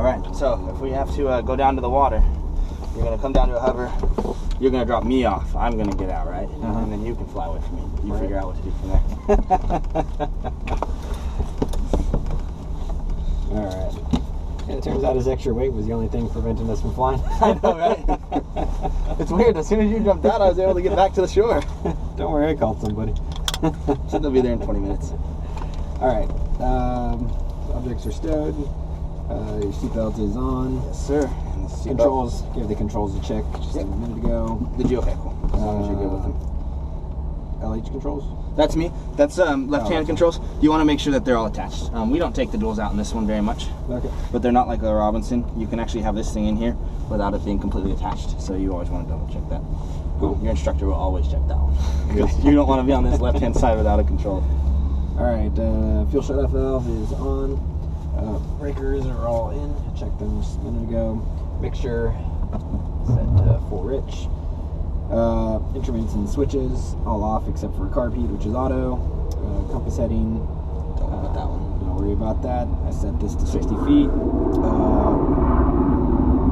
All right, so if we have to go down to the water, you're gonna come down to a hover. You're gonna drop me off. I'm gonna get out, right? And then you can fly away from me. You figure out what to do from there. All right. And it turns out his extra weight was the only thing preventing us from flying. I know, right? It's weird. As soon as you jumped out, I was able to get back to the shore. Don't worry, I called somebody. Said they'll be there in 20 minutes. All right. Objects are stowed. Your seatbelt is on. Yes, sir. And the controls. Give the controls a check just a minute ago. Did you? Okay, cool. As long as you're good with them. LH controls? That's me. That's left-hand controls. You want to make sure that they're all attached. We don't take the duals out in this one very much. Okay. But they're not like a Robinson. You can actually have this thing in here without it being completely attached. So you always want to double check that. Cool. Your instructor will always check that one. Because you don't want to be on this left-hand side without a control. All right. Fuel shut-off valve is on. Breakers are all in. I checked them just a minute ago. Mixture set to full rich. Instruments and switches all off except for carb heat, which is auto. Compass heading. Don't worry about that one. Don't worry about that. I set this to 60 feet.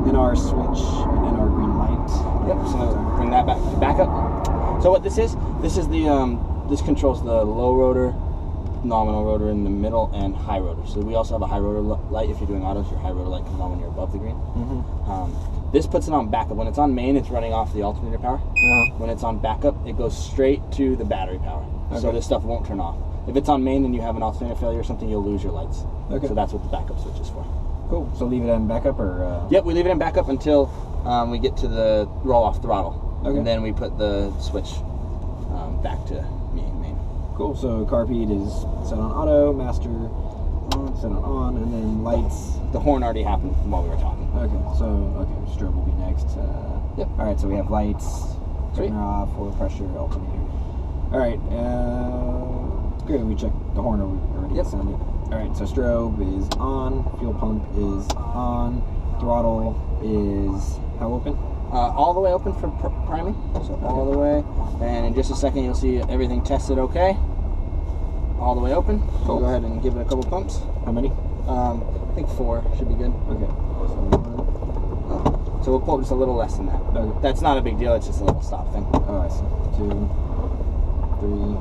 NR switch and NR green light. Yep. So bring that back up. So what this is the this controls the low rotor, nominal rotor in the middle, and high rotor. So we also have a high rotor light. If you're doing autos, your high rotor light comes on when you're above the green. This puts it on backup. When it's on main, it's running off the alternator power. When it's on backup, it goes straight to the battery power. Okay. So this stuff won't turn off. If it's on main and you have an alternator failure or something, you'll lose your lights. Okay. So that's what the backup switch is for. Cool. So leave it in backup or? Yep, we leave it in backup until we get to the roll-off throttle. Okay. And then we put the switch back to main. Cool. So carb heat is set on auto, master set on, and then lights. The horn already happened while we were talking. Okay. So strobe will be next. Yep. All right. So we have lights. Turn off. Oil pressure. Alternator. All right. Good. We checked the horn already sounded. All right. So strobe is on. Fuel pump is on. Throttle is how open? All the way open for priming. So all the way. And in just a second, you'll see everything tested okay. All the way open. Cool. So go ahead and give it a couple pumps. How many? I think 4 should be good. Okay. So we'll pull just a little less than that. Okay. That's not a big deal. It's just a little stop thing. Oh, I see. 2, 3,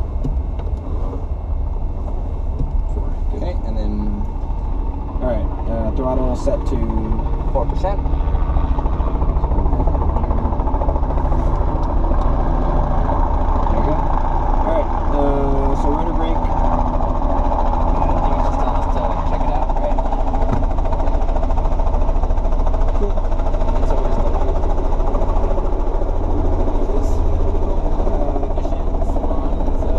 4. Okay, and then. All right. Throttle set to 4%. So rotor brake. I think it's just telling us to check it out, right? Cool. And so where's the light? This emissions on, so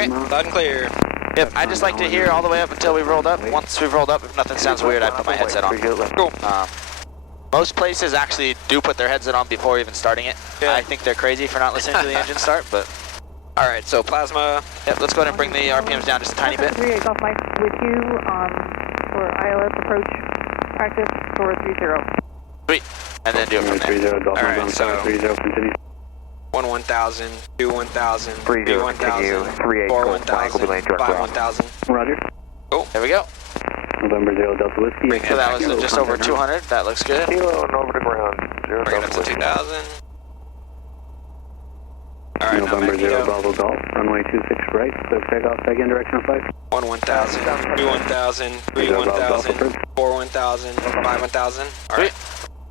Okay, loud and clear. Yep, I just like to hear all the way up until we've rolled up. Once we've rolled up, if nothing sounds weird, I put my headset on. Cool. Most places actually do put their headset on before even starting it. Yeah. I think they're crazy for not listening to the engine start, but... Alright, so plasma. Yep, let's go ahead and bring the RPMs down just a tiny bit. 38 Golf Mike with you for ILS approach practice for 30. Sweet. And then do it from there. Alright, so 1,000, 2 1,000, 3 1,000, 4 1,000, 5 1,000. Roger. Cool. There we go. November Zero Delta Whiskey. So that was just over 200. That looks good. Kilo and over to ground. Zero Bring it up to 2,000. Alright, now November Zero Magneto. Bravo Golf. Runway 26 right. Clear takeoff. Back in direction of 5. 1 1,000, 2 1,000, 3 1,000, 4 1,000, 5 1,000. Alright,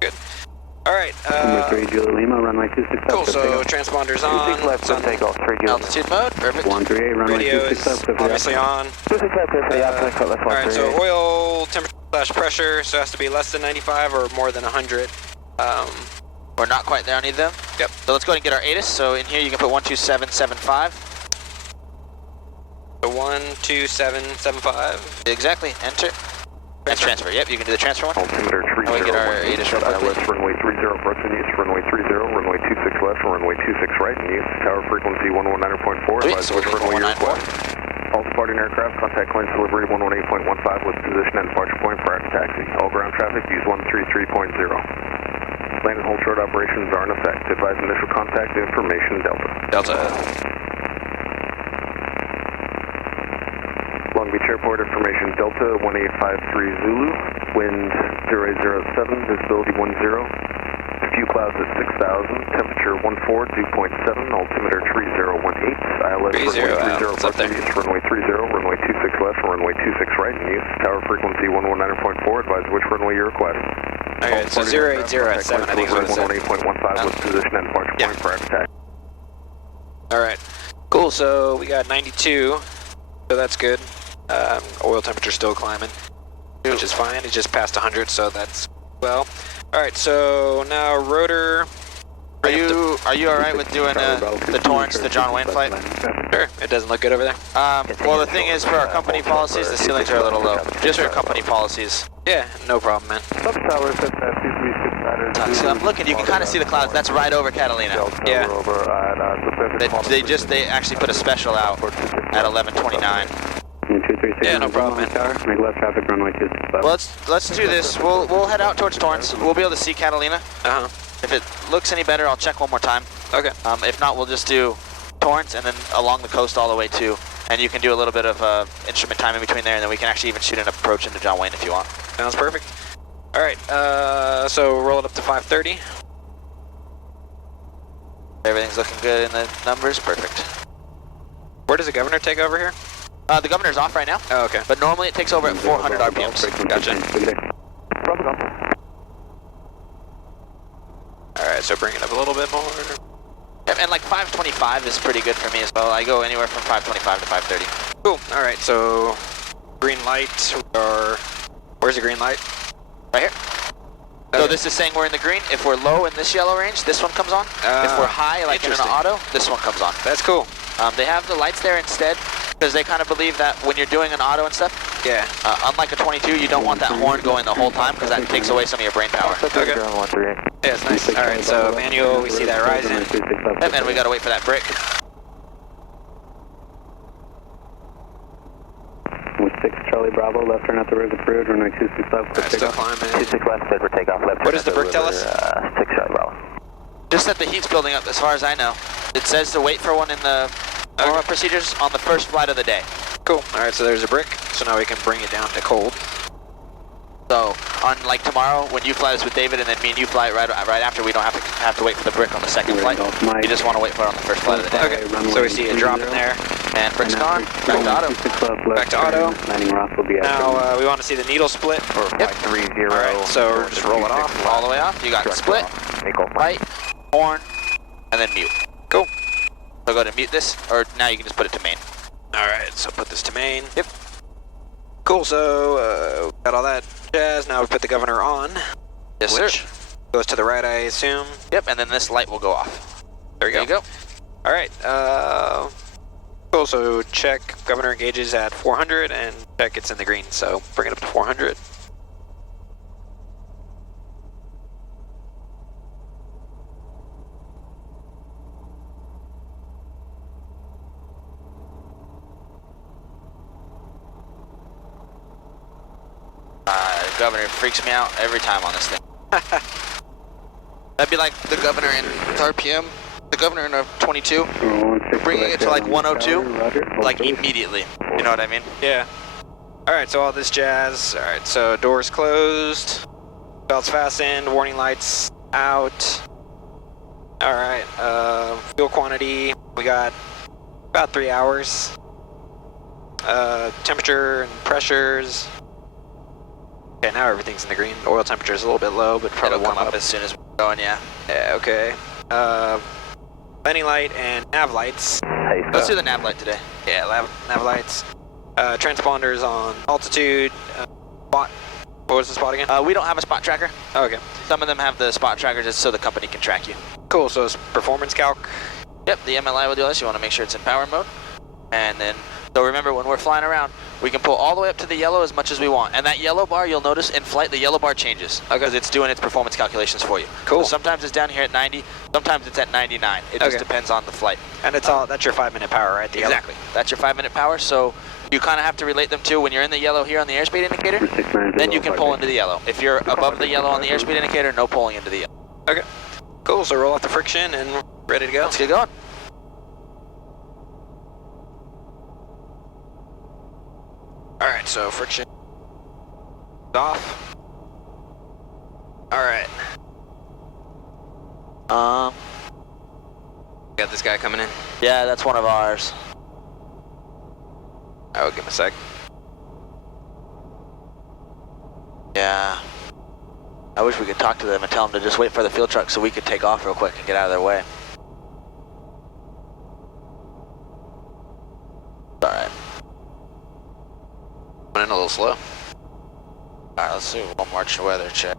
good. Alright, Number 3 Julia Lima. Runway 26 cool, so transponders on. left on takeoff. 3 Julia. Altitude mode, perfect. 138. Runway Radio 26 is left. obviously on. 26 left. Clear for the outside. Cut left. Alright, so oil temperature / pressure, so it has to be less than 95 or more than 100. We're not quite there on either of them. Yep. So let's go ahead and get our ATIS. So in here you can put 12775. So 12775. Exactly. Enter. And transfer. Yep, you can do the transfer one. Altimeter 30. And we get our ATIS real quickly. Runway 30 approach in use. Runway 30. Runway 26 left. Runway 26 right in use. Tower frequency 119.4. Sweet, Advise so which we'll runway you're 194. requesting. All departing aircraft, contact clearance delivery 118.15 with position and departure point prior to taxi. All ground traffic, use 133.0. Land and hold short operations are in effect. Advise initial contact information Delta. Delta. Long Beach Airport information Delta 1853 Zulu. Wind 007, visibility 10. Few clouds at 6,000. Temperature 14, dew point 7. Altimeter 3018. ILS 30, runway 30 it's up there. approach use. Runway 30, runway 26 left, runway 26 right in use. Tower frequency 119.4. Advise which runway you're requesting. Okay, so 080 at 7, I think is what it said. 118.15 with position and departure Yeah. point prior to taxi. Alright, cool, so we got 92, so that's good. Oil temperature still climbing, which is fine. It just passed 100, so that's well. Alright, so now rotor. Are you alright with doing the Torrance, the John Wayne flight? Sure, it doesn't look good over there. Well, the thing is, for our company policies, the ceilings are a little low. Just for company policies. Yeah, no problem, man. Tower set that 2369. So I'm looking, you can kind of see the clouds. That's right over Catalina. Yeah. They actually put a special out at 11:29. Yeah, no problem, man. Make left traffic runway 265. Well, let's do this. We'll head out towards Torrance. We'll be able to see Catalina. If it looks any better, I'll check one more time. Okay. If not, we'll just do Torrance and then along the coast all the way too. And you can do a little bit of instrument time in between there, and then we can actually even shoot an approach into John Wayne if you want. Sounds perfect. Alright, so roll it up to 530. Everything's looking good in the numbers. Perfect. Where does the governor take over here? The governor's off right now, Oh, okay. but normally it takes over at 400 RPMs. Gotcha. Alright, so bring it up a little bit more. And like 525 is pretty good for me as well. I go anywhere from 525 to 530. Cool. Alright, so green light, where's the green light? Right here. So this is saying we're in the green. If we're low in this yellow range, this one comes on. If we're high, like in an interesting. auto, this one comes on. That's cool. They have the lights there instead because they kind of believe that when you're doing an auto and stuff, Yeah. unlike a 22, you don't want that horn going the whole time because that takes away some of your brain power. Okay. Yeah, it's nice. Alright, so manual, we see that rising. Yep, and we gotta wait for that brick. With 6 Charlie Bravo, left turn at the River Bridge, runway 26 left. Alright, still climbing. 26 left, clear for takeoff. Left. What does the brick tell us? 6 Charlie Bravo. Just that the heat's building up, as far as I know. It says to wait for one in the normal procedures on the first flight of the day. Cool. Alright, so there's a brick, so now we can bring it down to cold. So, on like tomorrow, when you fly this with David and then me and you fly it right after, we don't have to wait for the brick on the second flight. You just want to wait for it on the first flight of the day. Okay, so we see a drop in there. And brick's gone. Back to auto. Back to auto. Landing Ross will be at Now we want to see the needle split. Yep. 530. Alright, so just roll it off. All the way off. You got split, right, horn, and then mute. Cool. So go ahead and mute this, or now you can just put it to main. Alright, so put this to main. Yep. Cool, so got all that jazz. Now we put the governor on. Yes, sir. Which goes to the right, I assume. Yep, and then this light will go off. There we go. There you go. Alright, Cool, so check governor engages at 400 and check it's in the green, so bring it up to 400. Governor freaks me out every time on this thing. That'd be like the governor in RPM, the governor in 22, bringing it to like 102, like immediately. You know what I mean? Yeah. Alright, so all this jazz. Alright, so doors closed, belts fastened, warning lights out. Alright, fuel quantity, we got about 3 hours. Temperature and pressures. Okay, now everything's in the green. The oil temperature is a little bit low, but probably It'll warm come up as soon as we're going, yeah. Yeah, okay. Landing light and nav lights. Let's do the nav light today. Yeah, nav lights. Transponders on altitude. Spot. What was the spot again? We don't have a spot tracker. Oh, okay. Some of them have the spot tracker just so the company can track you. Cool, so it's performance calc. Yep, the MLI will do this. You want to make sure it's in power mode. And then, so remember when we're flying around, we can pull all the way up to the yellow as much as we want. And that yellow bar, you'll notice in flight, the yellow bar changes because it's doing its performance calculations for you. Cool. So sometimes it's down here at 90, sometimes it's at 99. It just depends on the flight. And it's all, that's your 5-minute power, right? The exactly. Yellow. That's your 5-minute power. So you kind of have to relate them to when you're in the yellow here on the airspeed indicator, then you can pull into the yellow. If you're above the yellow on the airspeed indicator, no pulling into the yellow. Okay. Cool, so roll off the friction and we're ready to go. Let's get going. Alright, so friction off. Alright. Got this guy coming in. Yeah, that's one of ours. Oh, give him a sec. Yeah. I wish we could talk to them and tell them to just wait for the fuel truck so we could take off real quick and get out of their way. Alright. Running a little slow. Alright, let's do one March weather check.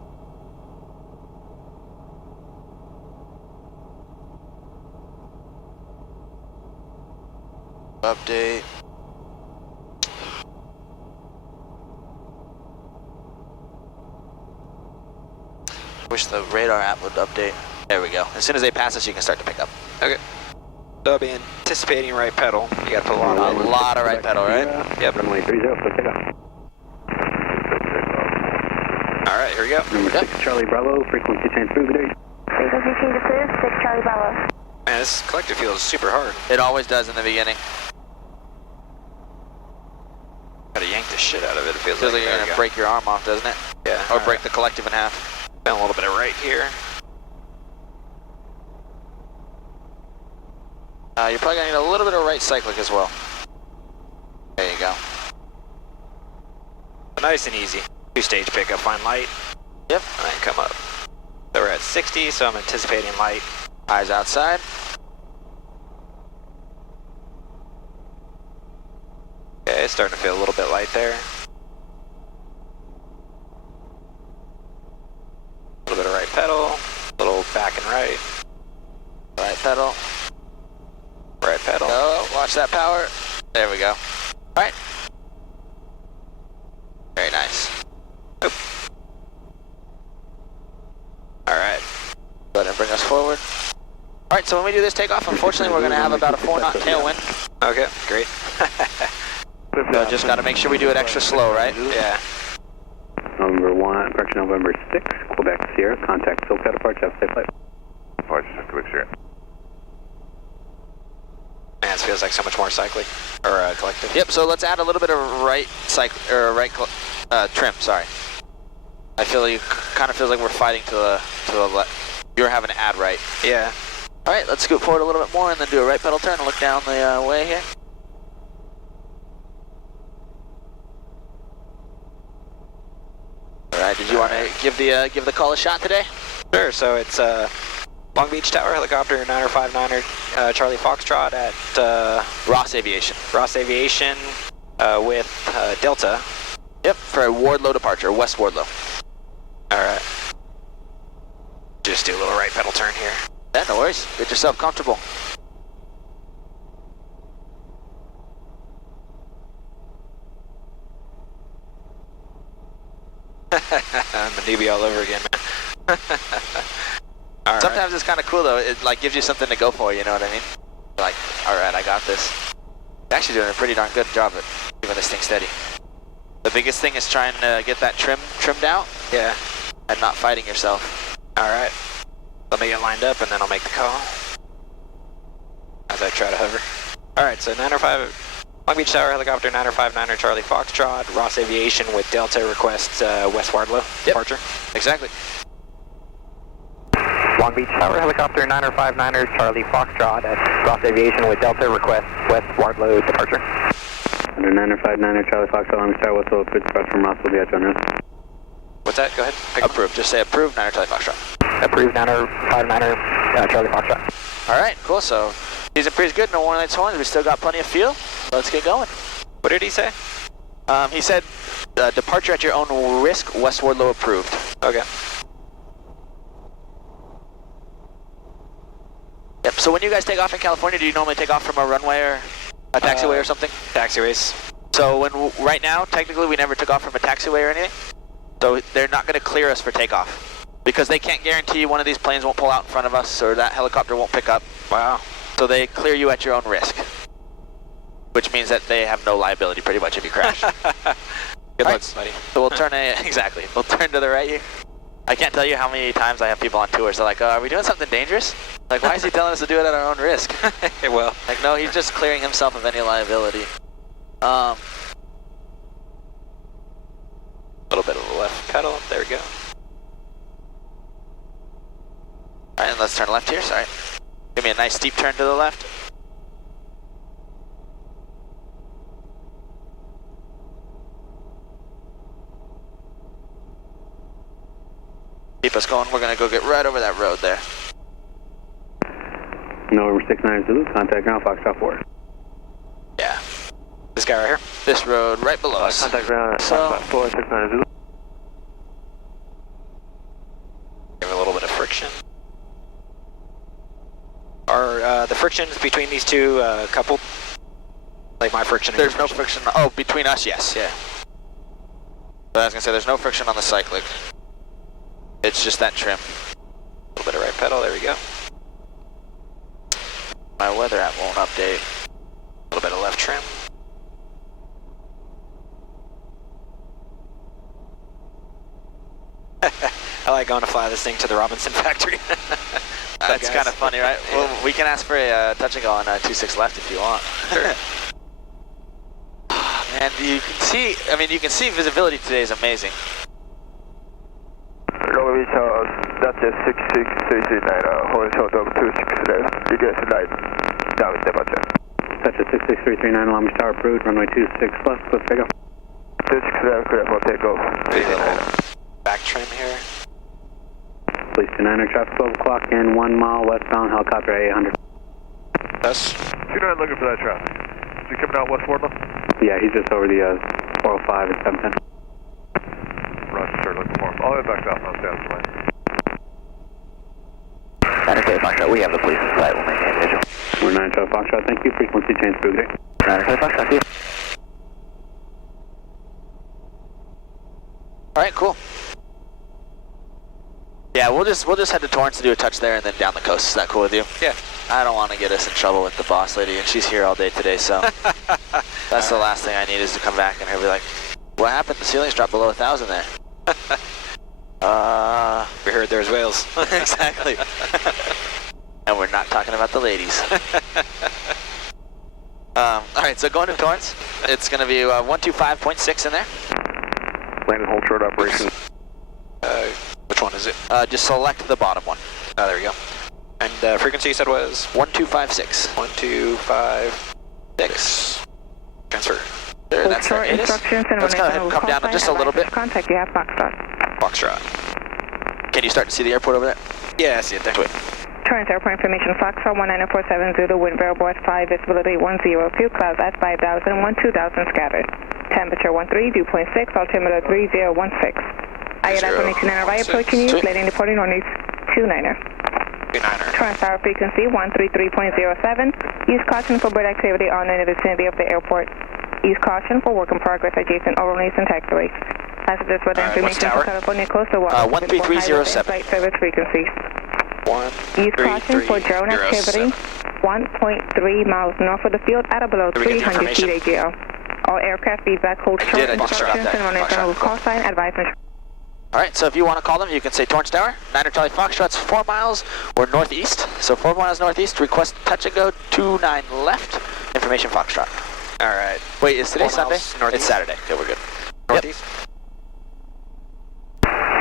Update. Wish the radar app would update. There we go. As soon as they pass us, you can start to pick up. Okay. So I'll be anticipating right pedal. You got to put a lot of right pedal, right? Yep. Runway 30 for takeoff. Alright, here we go. Number 6, Charlie Bravo, frequency change approved. Frequency change approved, 6 Charlie Bravo. Man, this collective feels super hard. It always does in the beginning. Gotta yank the shit out of it, it feels Feels like. like you're gonna break your arm off, doesn't it? Yeah. Or break the collective in half. Found a little bit of right here. You're probably gonna need a little bit of right cyclic as well. There you go. Nice and easy. 2-stage pickup, find light. Yep. And then come up. So we're at 60, so I'm anticipating light. Eyes outside. Okay, starting to feel a little bit light there. A little bit of right pedal, a little back and right. Right pedal. Right pedal. Go, watch that power. There we go. Alright. Very nice. Oop. Alright. Go ahead and bring us forward. Alright, so when we do this takeoff, unfortunately we're going to have about a 4-knot tailwind. Okay, great. So just got to make sure we do it extra slow, right? Yeah. Number 1, correction, November 6, Quebec Sierra, contact SoCal departure, have a safe flight. Departure, Quebec Sierra. Man, this feels like so much more cyclic, or collective. Yep, so let's add a little bit of right trim, sorry. I feel like kind of feels like we're fighting to the left. You're having to add right. Yeah. Alright, let's scoot forward a little bit more and then do a right pedal turn and look down the way here. Alright, did you want to give the call a shot today? Sure, so it's Long Beach Tower, helicopter 9059er, Charlie Foxtrot at Ross Aviation. Ross Aviation with Delta. Yep, for a Wardlow departure, West Wardlow. Alright. Just do a little right pedal turn here. Yeah, no worries. Get yourself comfortable. I'm a newbie all over again, man. Sometimes it's kind of cool though. It like gives you something to go for. You know what I mean? Like, all right, I got this. You're actually doing a pretty darn good job at keeping this thing steady. The biggest thing is trying to get that trimmed out. Yeah. And not fighting yourself. All right. Let me get lined up and then I'll make the call as I try to hover. All right, so 905 Long Beach Tower helicopter 9059er Charlie Foxtrot, Ross Aviation with Delta requests West Wardlow departure. Exactly. Long Beach Tower helicopter 9059er Charlie Foxtrot at Ross Aviation with Delta requests West Wardlow departure. Under 9059er Charlie Foxtrot, Long Beach Tower, West Wardlow, departure from Ross will be at John Ross. What's that? Go ahead. Approved. Just say approved, 9er Charlie Foxtrot. Approved 9059er Charlie Foxtrot. All right, cool. So season pretty good. No warning lights horns. We still got plenty of fuel. Let's get going. What did he say? He said departure at your own risk. West Wardlow approved. Okay. Yep. So when you guys take off in California, do you normally take off from a runway or a taxiway or something? Taxiways. So right now, technically, we never took off from a taxiway or anything. So they're not going to clear us for takeoff because they can't guarantee one of these planes won't pull out in front of us or that helicopter won't pick up. Wow. So they clear you at your own risk, which means that they have no liability pretty much if you crash. Good luck, right. buddy. So we'll turn exactly. We'll turn to the right here. I can't tell you how many times I have people on tours. They're like, are we doing something dangerous? Like, why is he telling us to do it at our own risk? Well. Like, no, he's just clearing himself of any liability. A little bit of the left pedal. There we go. All right, and let's turn left here. Sorry. Give me a nice steep turn to the left. Keep us going. We're going to go get right over that road there. November 69 Zulu, contact ground, Foxtrot 4. Yeah. This guy right here. This road right below us. Contact ground, So- Foxtrot 4, 69 Zulu. Give a little bit of friction. Are the frictions between these two coupled? Like my friction and There's your no friction? friction. Oh, between us, yes, yeah. But I was going to say, there's no friction on the cyclic. It's just that trim. A little bit of right pedal. There we go. My weather app won't update. A little bit of left trim. I like going to fly this thing to the Robinson factory. That's kind of funny, right? Yeah. Well, we can ask for a touch and go on 26 left if you want. Sure. And you can see, I mean, you can see visibility today is amazing. Long Beach Tower, that's a 66339, horizontal double 26, reduce light, down departure. That's a 66339, Long Beach Tower approved, runway 26 left, clear takeoff. 26 clear for takeoff. Big little back trim here. Please 29er, traffic 12 o'clock and 1 mile westbound, helicopter A800. Us. 29 looking for that traffic. Is he coming out West Wardlow? Yeah, he's just over the 405 at 710. Roger, sir, looking for him. I'll head back south on Stan's lane. Santa Fe Foxtrot, we have the police flight, we'll make a visual. We're 9 Charlie Foxtrot, thank you, frequency change for today. 9 Charlie Foxtrot, see you. All right, cool. Yeah, we'll just head to Torrance to do a touch there and then down the coast. Is that cool with you? Yeah. I don't want to get us in trouble with the boss lady, and she's here all day today, so that's the last thing I need is to come back and her be like, what happened? The ceilings dropped below 1,000 there. We heard there's whales. Exactly. And we're not talking about the ladies. All right, so going to Torrance, it's going to be 125.6 in there. Land and hold short operation. Which one is it? Just select the bottom one. Oh, there we go. And frequency you said was? 1256. 1256. Transfer. There, that's Short it. instructions and Let's go ahead and come down just a little bit. Contact you have Foxtrot. Foxtrot. Can you start to see the airport over there? Yeah, I see it there. Sweet. Torrance Airport Information Foxtrot 1947 Zulu, wind variable at 5, visibility 10, few clouds at 5,000, 2,000 scattered. Temperature 13, dew point 6, altimeter 3016. ILS 189 right, approaching you, landing departing on 29er. 29er. Torrance Tower frequency 133.07. Use caution for bird activity on in the vicinity of the airport. Use caution for work in progress adjacent overlays and taxiways. Passengers with Alright, what's information for tower? California Coastal Watch. 13307. Flight service frequencies. 1, Use caution for drone activity. 1.3 miles north of the field at or below Did we get the 300 feet AGL. All aircraft feedback holds I short did, I just shot instructions that. and run Foxtrot. internal call sign advisement. Alright, so if you want to call them, you can say Torrance Tower, 9 Charlie Foxtrot's 4 miles or northeast. So 4 miles northeast, request touch and go, 29 left, information Foxtrot. Alright. Wait, is today 4 Sunday? miles northeast. It's Saturday. Okay, we're good. Northeast?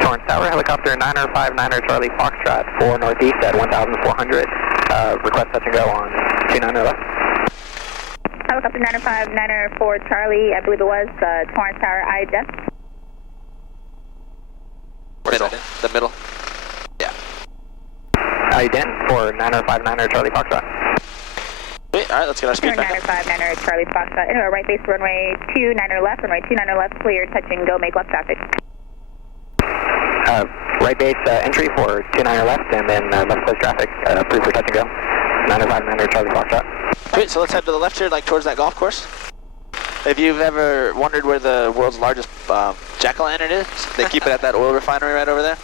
Torrance Tower, helicopter 905 Charlie Foxtrot, 4 northeast at 1,400. Request touch and go on 29 left. Helicopter 905 Charlie, I believe it was, Torrance Tower, IDEF. Middle. The middle. Yeah. Ident for 905 Charlie Foxtrot. Sweet. Alright, let's get our speed back up. 905 Charlie Foxtrot, into right base runway 29 left, runway 29 left, clear, touch and go, make left traffic. Right base entry for 29 left, and then left close traffic, approved for touch and go. 905 Charlie Foxtrot. Sweet, so let's head to the left here, like towards that golf course. If you've ever wondered where the world's largest jack-o'-lantern is, they keep it at that oil refinery right over there.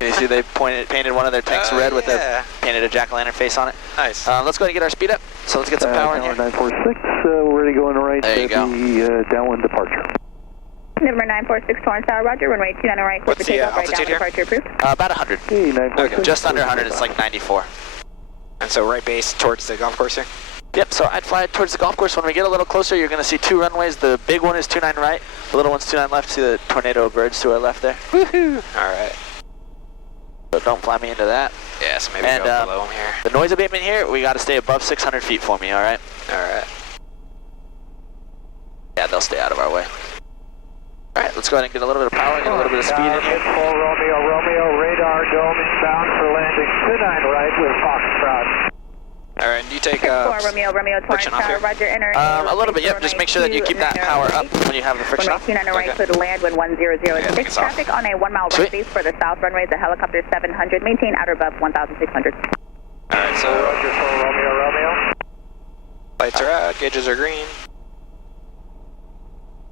And you see they painted one of their tanks red with painted a jack-o'-lantern face on it. Nice. Let's go ahead and get our speed up. So let's get some power in here. 946, we're ready going right There you go. the downwind departure. Number 946 Torrance Tower, roger, runway 29 right, clear for What's the, takeoff, right altitude down here? departure approved. About 100. Hey, 946. Just under 100, it's like 94. And so right base towards the golf course here? Yep, so I'd fly towards the golf course. When we get a little closer, you're going to see 2 runways. The big one is 29 right, the little one's 29 left. See the tornado of birds to our left there? Woohoo! Alright. So don't fly me into that. Yeah, so maybe And, go below him here. The noise abatement here, we got to stay above 600 feet for me, alright? Alright. Yeah, they'll stay out of our way. Alright, let's go ahead and get a little bit of power, get a little bit of speed in here. Romeo, radar dome inbound for landing 29 right with Foxtrot. Alright, and you take 4 Romeo, Torrance friction off Tower, here? roger, enter. A little bit, yep. Just make sure that you keep that power up when you have the friction Runway off. 29 right, clear to land, wind 1006. think it's off. Traffic on a 1 mile Sweet. right base for the south runway, the helicopter 700, maintain outer above 1,600. Alright, so Roger, 4 Romeo. lights are out, gauges are green.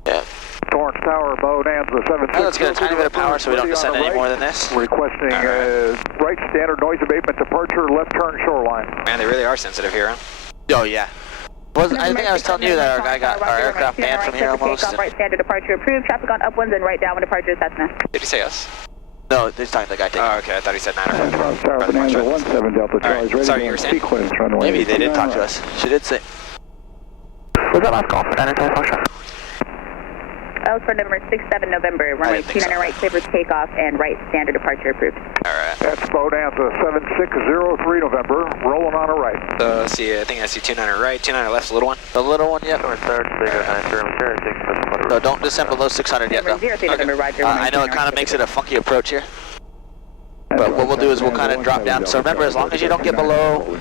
Yeah. Torrance Tower, Bonanza 760. Alright, let's get a tiny bit of power so we don't descend any more than this. Requesting right standard noise abatement departure, left turn shoreline. Man, they really are sensitive here, huh? Oh, yeah. I think I was telling you that our guy got our aircraft banned from here almost. Takeoff, right standard departure approved, traffic on upwinds and right downwind departure Cessna. Did he say us? No, he's talking to the guy taking Oh, okay, I thought he said 905. Torrance Tower, Bonanza 17 Delta Charlie's ready Sorry, to you were saying? sequence runway. Maybe they did talk to us. She did say. Was that last call for 905 Foxtrot? That was for number 67 November, runway didn't think 29 so. right, clear for takeoff and right standard departure approved. Alright. That's Bonanza 7603 November, rolling on a right. So, let's see, I think I see 29 right, 29 left's the little one. The little one, yep. So don't descend below 600 yet, though. Number 03 November, roger. I know it kind of makes it a funky approach here. But what we'll do is we'll kind of drop down. So remember, as long as you don't get below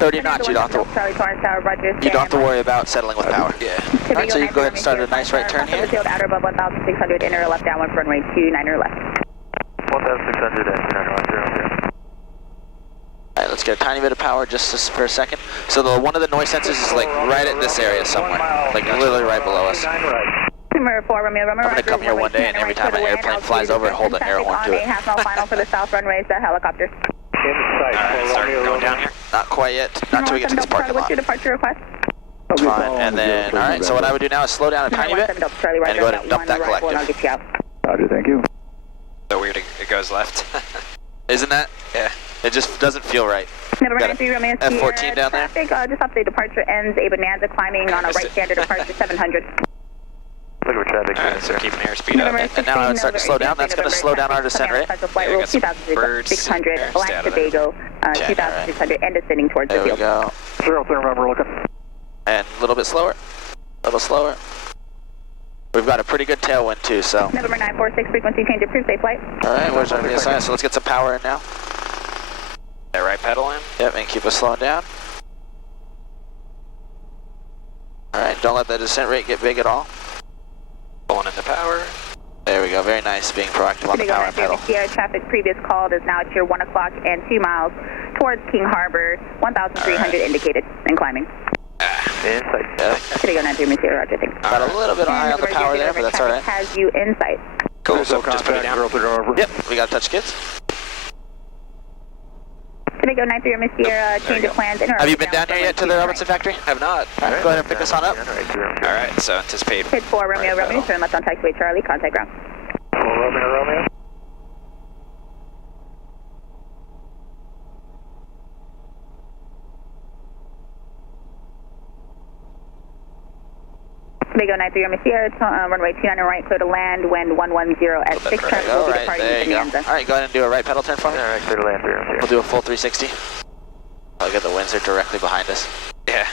30 knots, you don't have to worry about settling with power. Yeah. Alright, so you can go ahead and start a nice right turn here. Field outer above 1,600, enter left downwind for runway 29 left. 1,600 and 910. Alright, let's get a tiny bit of power just for a second. So one of the noise sensors is like right at this area somewhere. Like literally right below us. Number 4 Romeo, I'm going to come here one day and every time an airplane flies over, hold an air horn to it. half mile final for the south runways, the helicopter. Alright, start going down here. Not quite yet. Not until we get to this parking lot. What's your departure request? Fine, and then, alright, so what I would do now is slow down a tiny bit, and go ahead and dump that collective. I'll get you out. Roger, thank you. So weird, it goes left. Isn't that? Yeah. It just doesn't feel right. Number Got 93 Romeo, F-14 down there? traffic, just off the departure ends, a Bonanza climbing on a right standard departure 700. Look at traffic. Alright, so keeping airspeed up. And now I would start to slow down. That's going to slow down our descent rate. Flight Yeah, rule got some birds 2600, there, Black stay out of there. Tobago, 2600, and descending towards There the we field. go. 03 November looking. And a little bit slower. A little slower. We've got a pretty good tailwind too, so. November 946, frequency change approved, safe flight. Alright, where's our VSI? So let's get some power in now. That right pedal in. Yep, and keep us slowing down. Alright, don't let the descent rate get big at all. Pulling in the power. There we go, very nice being proactive on the power pedal. Sierra traffic previous called is now at your 1 o'clock and 2 miles towards King Harbor, 1,300 indicated and climbing. Insight. Yeah. Should I go 93 Sierra, Roger, thanks. Got a little bit high on the power there, but that's alright. Has you in sight. Cool, so just put it down. Yep, we got to touch skids. Tomago 93, Miss Sierra, change of plans. Have you been down here yet to the Robinson factory? Have not. All right, go ahead and pick us on up. All right, so anticipate. Pit 4, Romeo, Romeo, turn left on taxiway Charlie, contact ground. Romeo, Romeo. Tomago 93, Miss Sierra, runway 29 right, clear to land, wind 110 at 6 traffic will be departing there you go. Bonanza. All right, go ahead and do a right pedal turn for me. All right, clear to land 3. We'll do a full 360. Look at the winds are directly behind us. Yeah.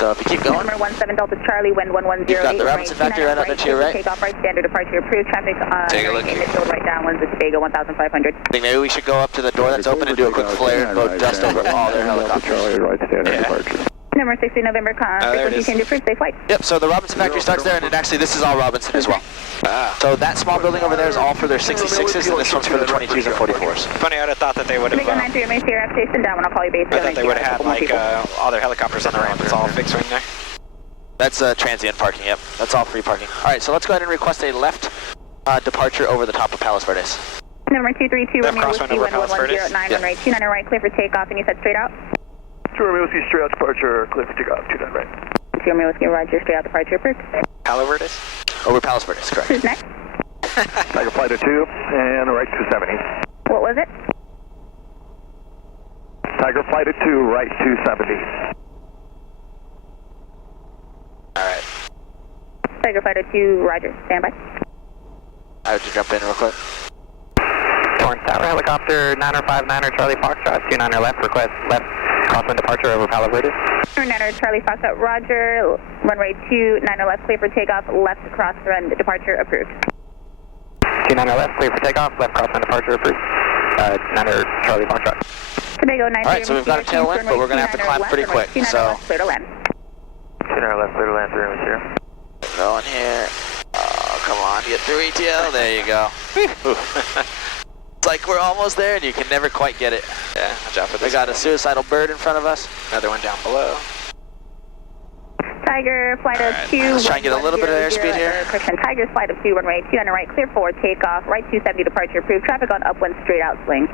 So if you keep going. Number 17 Delta Charlie, wind 110. You've got the Robinson factory right under to your right. Takeoff right, standard departure approved. Traffic Take a look. initial right downwinds to Tobago 1500. I think maybe we should go up to the door that's open and do a quick flare and blow dust over all their helicopters. Yeah. Number 60 November, frequency change approved, safe flight. Yep, so the Robinson factory starts there, and then actually this is all Robinson as well. So that small building over there is all for their 66s, and this one's for the 22s and 44s. Funny, I'd have thought that they would have. Tomago 93, Miss Sierra, station down when I'll call you base. I thought they would have had like all their helicopters on the ramp. It's all fixed right there. That's transient parking, yep. That's all free parking. All right, so let's go ahead and request a left departure over the top of Palos Verdes. Number 232, Romeo crosswind Whiskey, over wind Palos Verdes? 110 runway 29 right, clear for takeoff, and you said straight out? Romeo Whiskey, straight out departure, clear for takeoff, 29 right. Romeo Whiskey, roger, straight out departure approved. Palos Verdes? Over Palos Verdes, correct. Who's next? Tiger flight of 2, and right 270. What was it? Tiger flight of 2, right 270. All right. Tiger Fighter 2, roger, stand by. I would just jump in real quick. Torrance Tower, helicopter 9059er Charlie Foxtrot, 29er left, request left crosswind departure over Palos Verdes. 9er Charlie Foxtrot, roger, runway 29er left, clear for takeoff, left crosswind departure approved. 29er left, clear for takeoff, left crosswind departure approved. 9er Charlie Foxtrot. Tomago 93. All right, so we've got a tailwind, but we're going to have to climb pretty quick, so. Clear to land. 29er left, clear to land 3 Miss Sierra. Going here. Oh, come on, get through ETL. There you go. It's like we're almost there and you can never quite get it. Yeah, watch out for this. We got a suicidal bird in front of us. Another one down below. Tiger flight of 2. Let's try and get a little bit of airspeed here. Correction, Tiger's flight of 2, runway 29 right, clear forward, takeoff, right 270 departure approved. Traffic on upwind, straight out swing.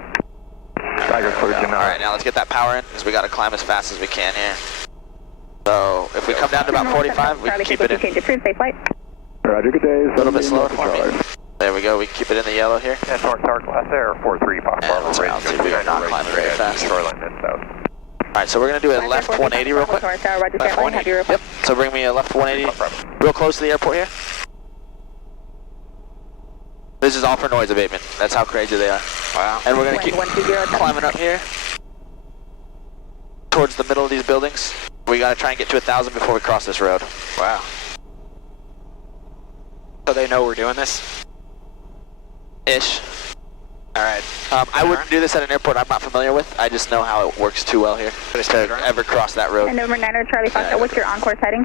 Tiger clear Jim. All right, now let's get that power in because we got to climb as fast as we can here. So if we come down to about 45, we can keep it in. Change approved, safe flight. Roger, good day. A little bit slower for me. There we go, we can keep it in the yellow here. And Torrance Tower class air, 43 Pop And let's round through, we are not climbing very fast. Shoreline mid south. All right, so we're going to do a left 180 real quick. Left 180. Yep, so bring me a left 180 real close to the airport here. This is all for noise abatement. That's how crazy they are. Wow. And we're going to keep climbing up here towards the middle of these buildings. We got to try and get to 1,000 before we cross this road. Wow. So they know we're doing this? Ish. All right. I wouldn't do this at an airport I'm not familiar with. I just know how it works too well here to ever cross that road. And over 9er Charlie Foxtrot, what's your on-course heading?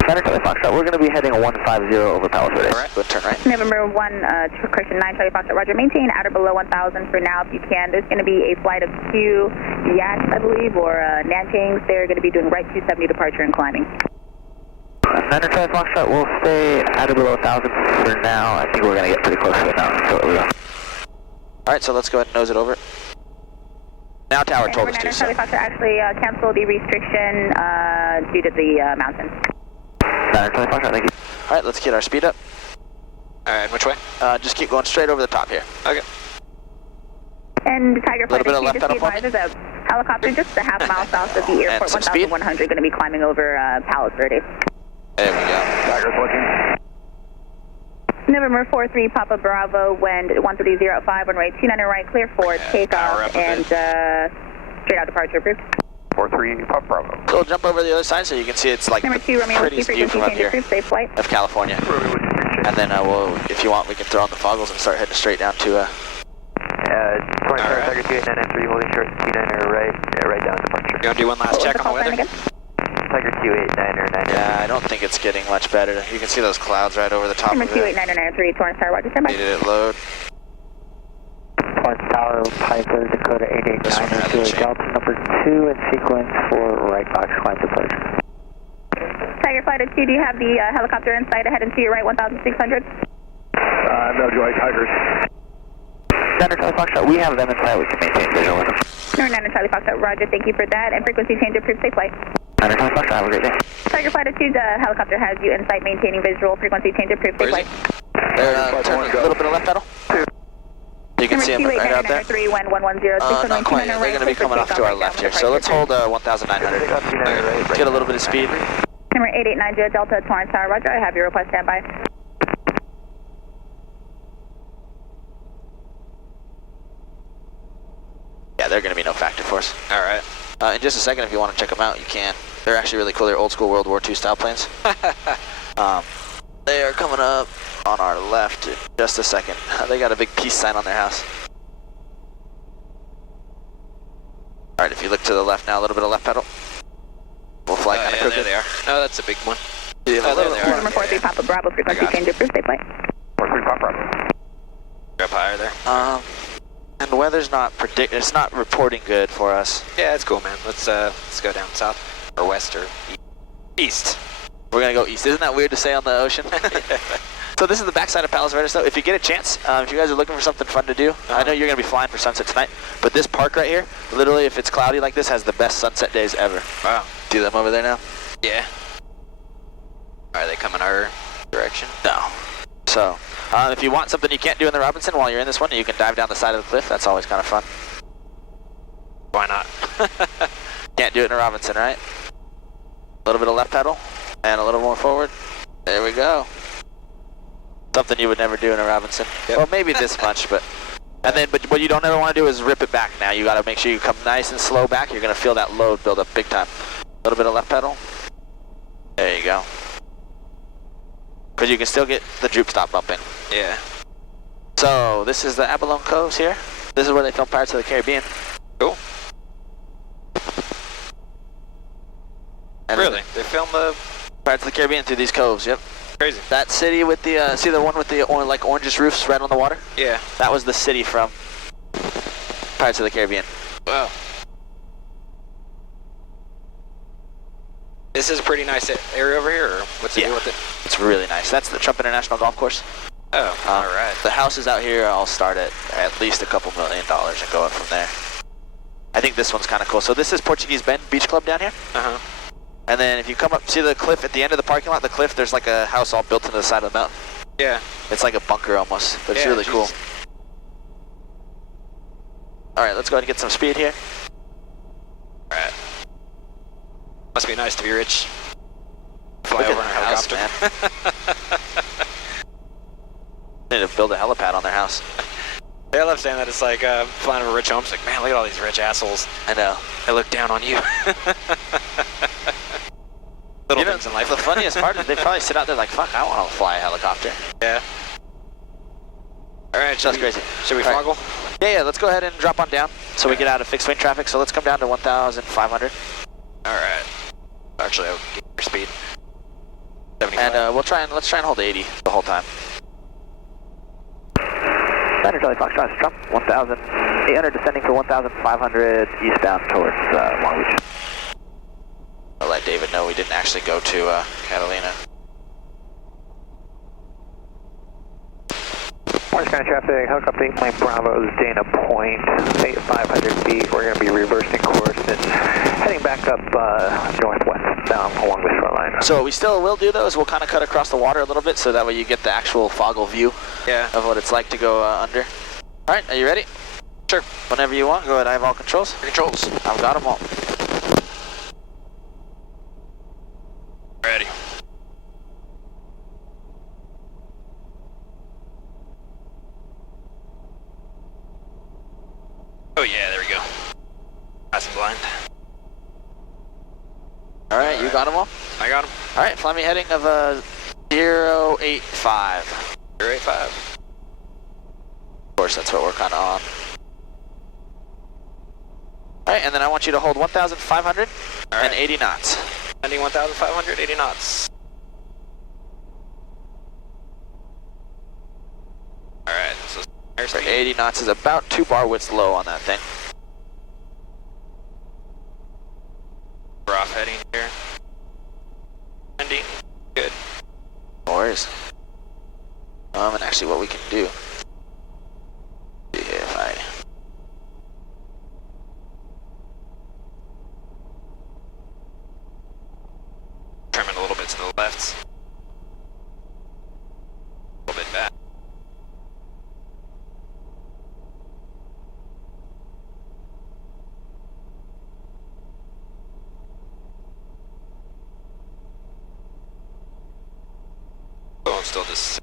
9er Charlie Foxtrot, we're going to be heading a 150 over Palos Verdes. All right, go turn right. November 1, correction, 9 Charlie Foxtrot, roger, maintain at or below 1,000 for now if you can. There's going to be a flight of 2 Yaks, I believe, or Nanjings. They're going to be doing right 270 departure and climbing. 9er Charlie Foxtrot, we'll stay at or below 1,000 for now. I think we're going to get pretty close to it now. So we go. All right, so let's go ahead and nose it over. Now tower told us to. Charlie Foxtrot actually canceled the restriction due to the mountain. 9er Charlie Foxtrot, thank you. All right, let's get our speed up. All right, which way? Just keep going straight over the top here. Okay. And Tiger Little Flight bit of 2, left just be pedal for me. advised, there's a helicopter just a half mile south of the airport, some speed. 1,100, going to be climbing over Palos Verdes. There we go. Tiger's looking. November 43 Papa Bravo, wind 130 at 5, runway 29 right, clear forward, takeoff, and straight out departure approved. 43 Pop Bravo. So we'll jump over the other side so you can see it's like Number 2 Romeo Whiskey, prettiest view frequency from up change here approved, safe flight. of California. And then we'll, if you want, we can throw on the foggles and start heading straight down to 24 Tiger 28993 holding short 29er right down departure. You want to do one last check on the weather? Tiger 289er. Yeah, I don't think it's getting much better. You can see those clouds right over the top Number of it. 28993 Torrance Tower, roger, stand by. Needed it load. Torrance Tower, Piper, Dakota 889 to Delta number 2 in sequence for right box climb departure. Tiger Flight at 2, do you have the helicopter in sight ahead and to your right, 1,600? No, Joy Tigers. Center Charlie Foxtrot, we have them in sight. We can maintain visual with them. Number 9 Charlie Foxtrot, roger, thank you for that. And frequency change approved, safe flight. Center Charlie Foxtrot, have a great day. Tiger Flight at 2, the helicopter has you in sight, maintaining visual, frequency change approved, safe flight. There, turn a little bit of left pedal. You can see them right out there. Not quite. They're going to be coming off to our left here. So let's hold 1,900. Get a little bit of speed. Number 8890 Delta Torrance Tower, roger. I have your request standby. Yeah, they're going to be no factor for us. All right. In just a second, if you want to check them out, you can. They're actually really cool. They're old school World War II style planes. They are coming up on our left in just a second. They got a big peace sign on their house. All right, if you look to the left now, a little bit of left pedal. We'll fly kind of quickly. There they are. No, that's a big one. Yeah, there they are. Number 43 Papa Bravo, frequency change approved, safe flight. 43 Papa Bravo. Up higher there. And the weather's not it's not reporting good for us. Yeah, it's cool, man. Let's go down south or west or east. We're gonna go east. Isn't that weird to say on the ocean? So this is the backside of Palos Verdes, though. If you get a chance, if you guys are looking for something fun to do, I know you're gonna be flying for sunset tonight, but this park right here, literally, if it's cloudy like this, has the best sunset days ever. Wow. See them over there now? Yeah. Are they coming our direction? No. So, if you want something you can't do in the Robinson while you're in this one, you can dive down the side of the cliff. That's always kind of fun. Why not? Can't do it in a Robinson, right? A little bit of left pedal and a little more forward. There we go. Something you would never do in a Robinson. Yep. Well, maybe this much, but what you don't ever want to do is rip it back. Now you got to make sure you come nice and slow back. You're gonna feel that load build up big time. A little bit of left pedal. There you go. Because you can still get the droop stop bumping. Yeah. So this is the Abalone Coves here. This is where they film Pirates of the Caribbean. Cool. And really? They film the Pirates of the Caribbean through these coves. Yep. Crazy. That city with the see the one with the like orangish roofs right on the water? Yeah. That was the city from Pirates of the Caribbean. Wow. This is a pretty nice area over here, or what's the deal with it? It's really nice. That's the Trump International Golf Course. Oh, all right. The houses out here all start at least a couple $1 million and go up from there. I think this one's kind of cool. So this is Portuguese Bend Beach Club down here. Uh-huh. And then if you come up, see the cliff at the end of the parking lot, the cliff, there's like a house all built into the side of the mountain. Yeah. It's like a bunker almost, but it's really cool. All right, let's go ahead and get some speed here. All right. Must be nice to be rich. Fly over in a helicopter. Man. Need to build a helipad on their house. Yeah, I love saying that. It's like flying over rich homes. Like, man, look at all these rich assholes. I know. They look down on you. Little things in life. The funniest part is they probably sit out there like, fuck, I want to fly a helicopter. Yeah. All right, that's crazy. Should we foggle? Yeah, let's go ahead and drop on down so we get out of fixed wing traffic. So let's come down to 1,500. All right. Actually, I'll get your speed. 75. And let's try and hold 80 the whole time. Center Charlie Foxtrot, Trump, 1,800 descending for 1,500 eastbound towards Long Beach. I'll let David know we didn't actually go to Catalina. Orange County traffic, helicopter 8 plane Bravo is Dana Point, 500 feet. We're going to be reversing course and heading back up northwest down along the shoreline. So what we still will do though is we'll kind of cut across the water a little bit so that way you get the actual foggle view of what it's like to go under. All right, are you ready? Sure. Whenever you want, go ahead. I have all controls. Controls. I've got them all. Ready. Oh yeah, there we go. Passing blind. All right, you got them all? I got them. All right, fly me heading of 085. 085. Of course, that's what we're kind of on. All right, and then I want you to hold 1,500 and 80 knots. Landing 1,500, 80 knots. All right, so 80 knots is about 2 bar widths low on that thing. We're off heading here. Landing. can do. See if I... Trim it a little bit to the left. A little bit back. Oh, I'm still just...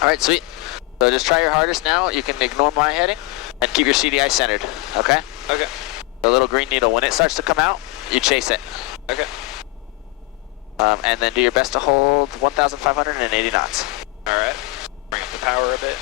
Alright, sweet. So just try your hardest now. You can ignore my heading and keep your CDI centered, okay? Okay. The little green needle, when it starts to come out, you chase it. Okay. And then do your best to hold 1,580 knots. Alright. Bring up the power a bit.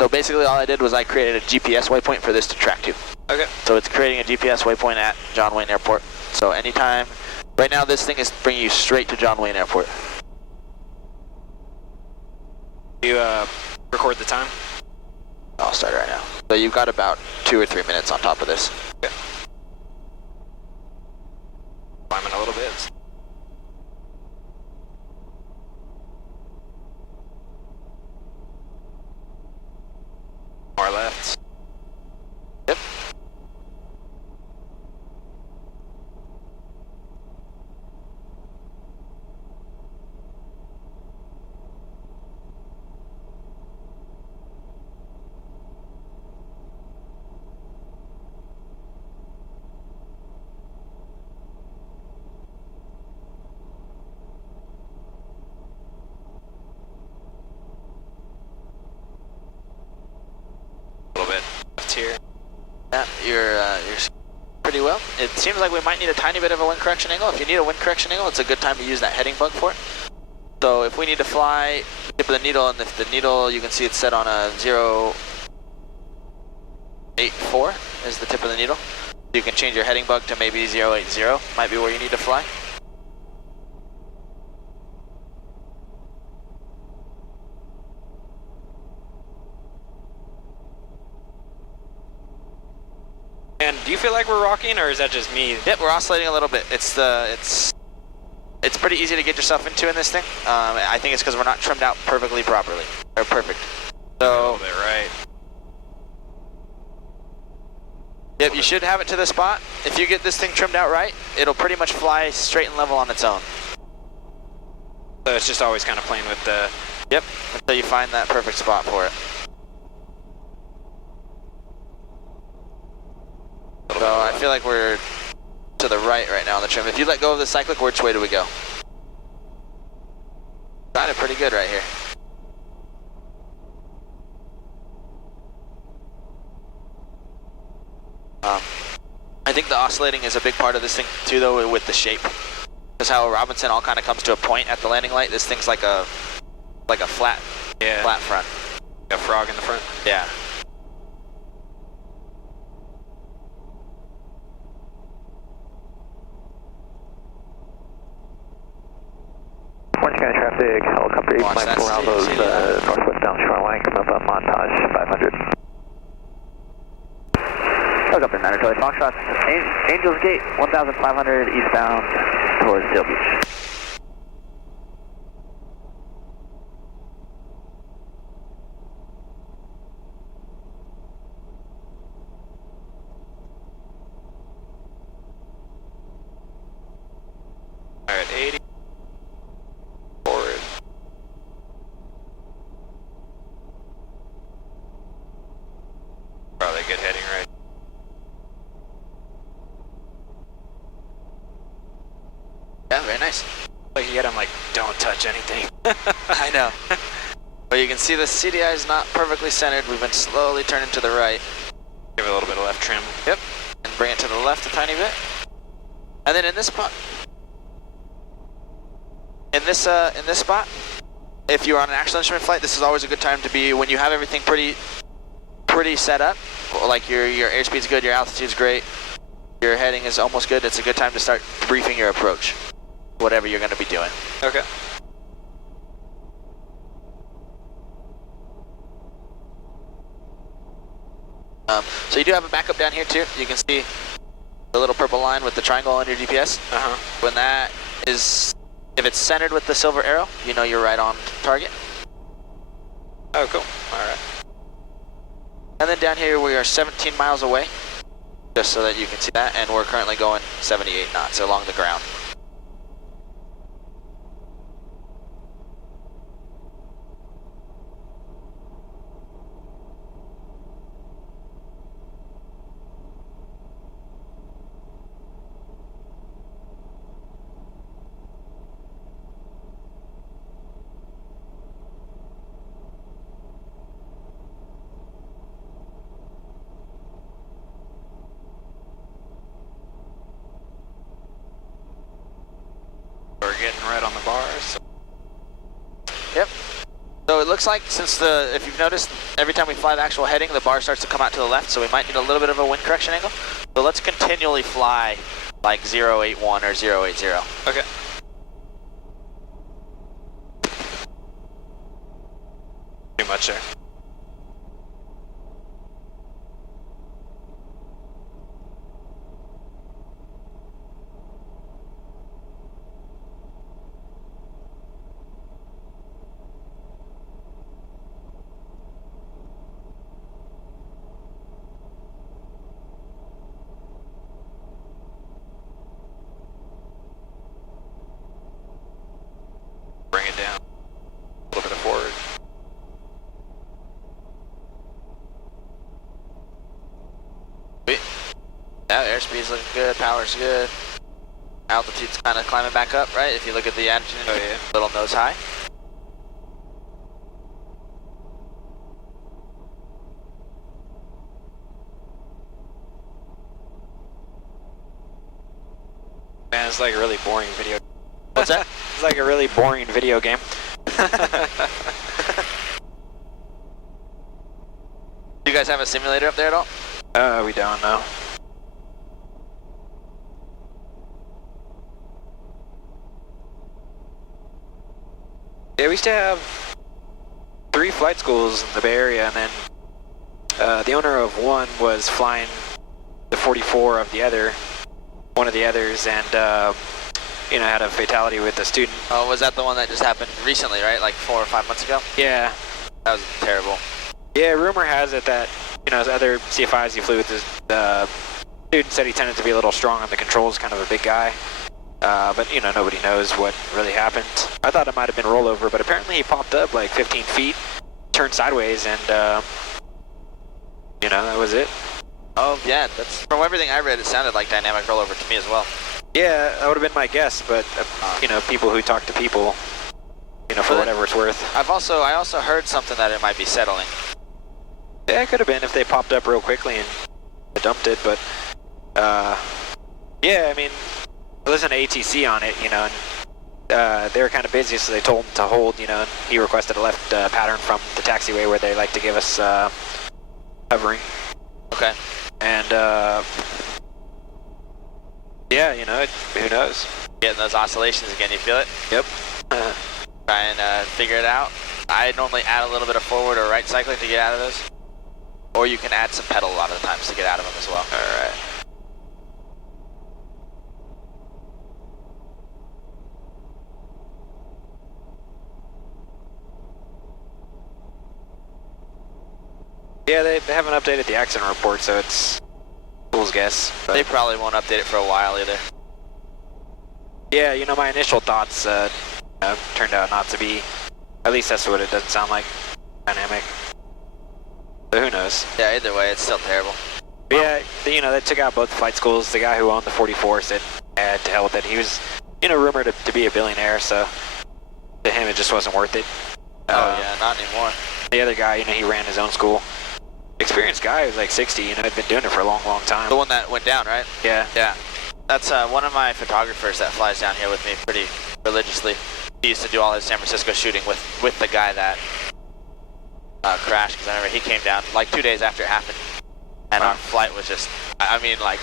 So basically all I did was I created a GPS waypoint for this to track to. Okay. So it's creating a GPS waypoint at John Wayne Airport. So anytime, right now this thing is bringing you straight to John Wayne Airport. You record the time? I'll start right now. So you've got about 2 or 3 minutes on top of this. Okay. Climbing a little bit. More left. Yep. Here. Yeah, you're pretty well. It seems like we might need a tiny bit of a wind correction angle. If you need a wind correction angle, it's a good time to use that heading bug for it. So if we need to fly the tip of the needle, and if the needle, you can see it's set on a 084 is the tip of the needle. You can change your heading bug to maybe 080, might be where you need to fly. And do you feel like we're rocking, or is that just me? Yep, we're oscillating a little bit. It's pretty easy to get yourself into in this thing. I think it's because we're not trimmed out perfectly properly, or perfect. So, A little bit right. Yep, you should have it to the spot. If you get this thing trimmed out right, it'll pretty much fly straight and level on its own. So it's just always kind of playing with the... Yep, until you find that perfect spot for it. So I feel like we're to the right now on the trim. If you let go of the cyclic, which way do we go? Got it pretty good right here. I think the oscillating is a big part of this thing too, though, with the shape. Because how Robinson all kind of comes to a point at the landing light. This thing's like a flat, flat front. A frog in the front. Yeah. Orange County traffic, helicopter 8 Watch Mike that Bravo's northwest down shoreline, coming up on Montage 500. Helicopter 9 Charlie Foxtrot, Angels Gate, 1,500 eastbound towards Sail Beach. Alright, 80. Forward. Probably a good heading right. Yeah, very nice. Like yet I'm like, don't touch anything. I know. But you can see the CDI is not perfectly centered. We've been slowly turning to the right. Give it a little bit of left trim. Yep. And bring it to the left a tiny bit. And then in this spot, if you're on an actual instrument flight, this is always a good time to be when you have everything pretty set up. Like your airspeed's good, your altitude's great, your heading is almost good. It's a good time to start briefing your approach, whatever you're going to be doing. Okay. So you do have a backup down here too. You can see the little purple line with the triangle on your GPS. When that is, if it's centered with the silver arrow, you know you're right on target. Oh, cool. All right. And then down here we are 17 miles away, just so that you can see that, and we're currently going 78 knots along the ground. We're getting right on the bars. Yep. So it looks like if you've noticed, every time we fly the actual heading, the bar starts to come out to the left, so we might need a little bit of a wind correction angle. So let's continually fly like 081 or 080. Okay. Pretty much there. Bring it down. A little bit of forward. Sweet. Yeah, airspeed's looking good, power's good. Altitude's kind of climbing back up, right? If you look at the engine, Oh yeah. little nose high. Man, it's like a really boring video. What's that? It's like a really boring video game. Do you guys have a simulator up there at all? We don't know. Yeah, we used to have 3 flight schools in the Bay Area, and then the owner of one was flying the 44 of the other, one of the others, and you know, had a fatality with a student. Oh, was that the one that just happened recently, right? Like 4 or 5 months ago? Yeah. That was terrible. Yeah, rumor has it that, you know, as other CFIs he flew with, the student said he tended to be a little strong on the controls, kind of a big guy. But, you know, nobody knows what really happened. I thought it might have been rollover, but apparently he popped up like 15 feet, turned sideways, and, you know, that was it. Oh, yeah, that's from everything I read, it sounded like dynamic rollover to me as well. Yeah, that would have been my guess, but, you know, people who talk to people, you know, for whatever it's worth. I also heard something that it might be settling. Yeah, it could have been if they popped up real quickly and dumped it, but, yeah, I mean, there was an ATC on it, you know, and they were kind of busy, so they told him to hold, you know, and he requested a left pattern from the taxiway where they like to give us hovering. Okay. And, yeah, you know, who knows? Getting those oscillations again, you feel it? Yep. Try and figure it out. I normally add a little bit of forward or right cycling to get out of those. Or you can add some pedal a lot of the times to get out of them as well. Alright. Yeah, they haven't updated the accident report, so it's fool's guess. But They probably won't update it for a while either. yeah, you know, my initial thoughts turned out not to be, at least that's what it doesn't sound like, dynamic. So who knows? Yeah, either way, it's still terrible. But yeah, you know, they took out both flight schools. The guy who owned the 44 said, to hell with it. He was, you know, rumored to be a billionaire, so to him it just wasn't worth it. Oh yeah, not anymore. The other guy, you know, he ran his own school. Experienced guy, he was like 60, you know, had been doing it for a long, long time. The one that went down, right? Yeah. Yeah. That's one of my photographers that flies down here with me pretty religiously. He used to do all his San Francisco shooting with the guy that crashed, because I remember he came down like 2 days after it happened. And our flight was just, I mean, like,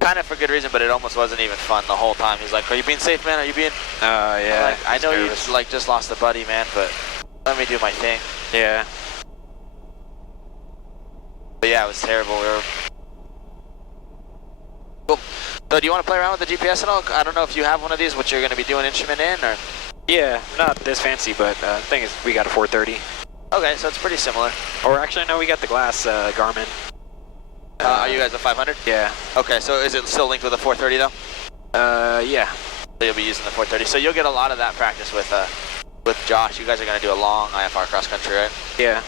kind of for good reason, but it almost wasn't even fun the whole time. He's like, are you being safe, man? Are you being... yeah. Like, I know you like just lost a buddy, man, but let me do my thing. Yeah. But yeah, it was terrible. Cool. So do you want to play around with the GPS at all? I don't know if you have one of these, what you're going to be doing instrument in, or? Yeah, not this fancy, but the thing is, we got a 430. Okay, so it's pretty similar. Or actually, no, we got the glass Garmin. Are you guys a 500? Yeah. Okay, so is it still linked with a 430 though? Yeah. So you'll be using the 430. So you'll get a lot of that practice with Josh. You guys are going to do a long IFR cross country, right? Yeah.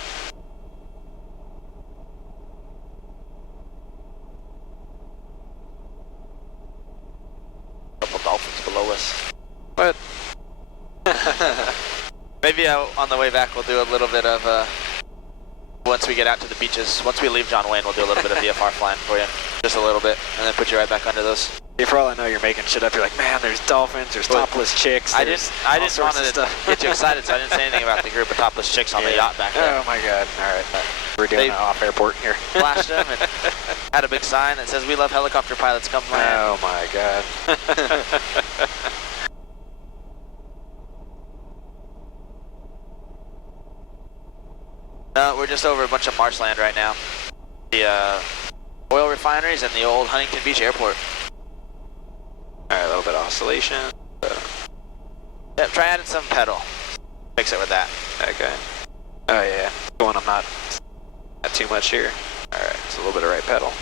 Couple dolphins below us. What? Maybe on the way back we'll do a little bit of, once we get out to the beaches, once we leave John Wayne, we'll do a little bit of VFR flying for you. Just a little bit, and then put you right back under those. Yeah, for all I know, you're making shit up. You're like, man, there's dolphins, there's topless chicks. I just wanted to get you excited, so I didn't say anything about the group of topless chicks on the yacht back there. Oh my god, alright. We're doing an off-airport here. Flashed them and had a big sign that says, "We love helicopter pilots, come land." Oh my god. We're just over a bunch of marshland right now. The oil refineries and the old Huntington Beach Airport. Alright, a little bit of oscillation. Yep, try adding some pedal. Fix it with that. Okay. Oh yeah, going I'm not too much here. Alright, it's a little bit of right pedal.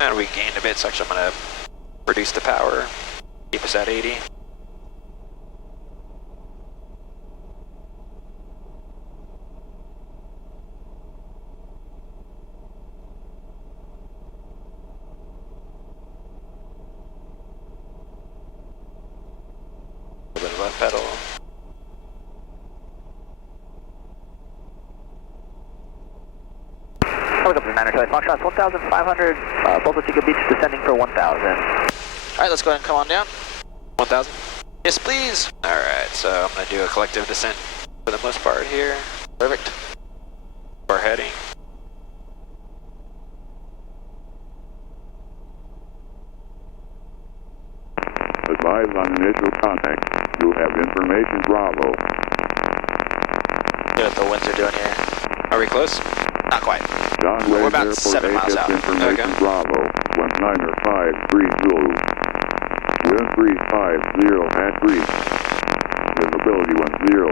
And we gained a bit, so actually I'm going to reduce the power, keep us at 80. A little bit of left pedal. Helicopter 9 Charlie Foxtrot, 1,500, Boulder Chica Beach descending for 1,000. Alright, let's go ahead and come on down. 1,000? Yes, please. Alright, so I'm going to do a collective descent for the most part here. Perfect. We're heading. Advise on initial contact. You have information Bravo. See what the winds are doing here. Are we close? Not quite. John We're Wayne about Airport 7 miles out. information Okay. Bravo. 195 Zulu. Wind 350 at reach. Visibility 10.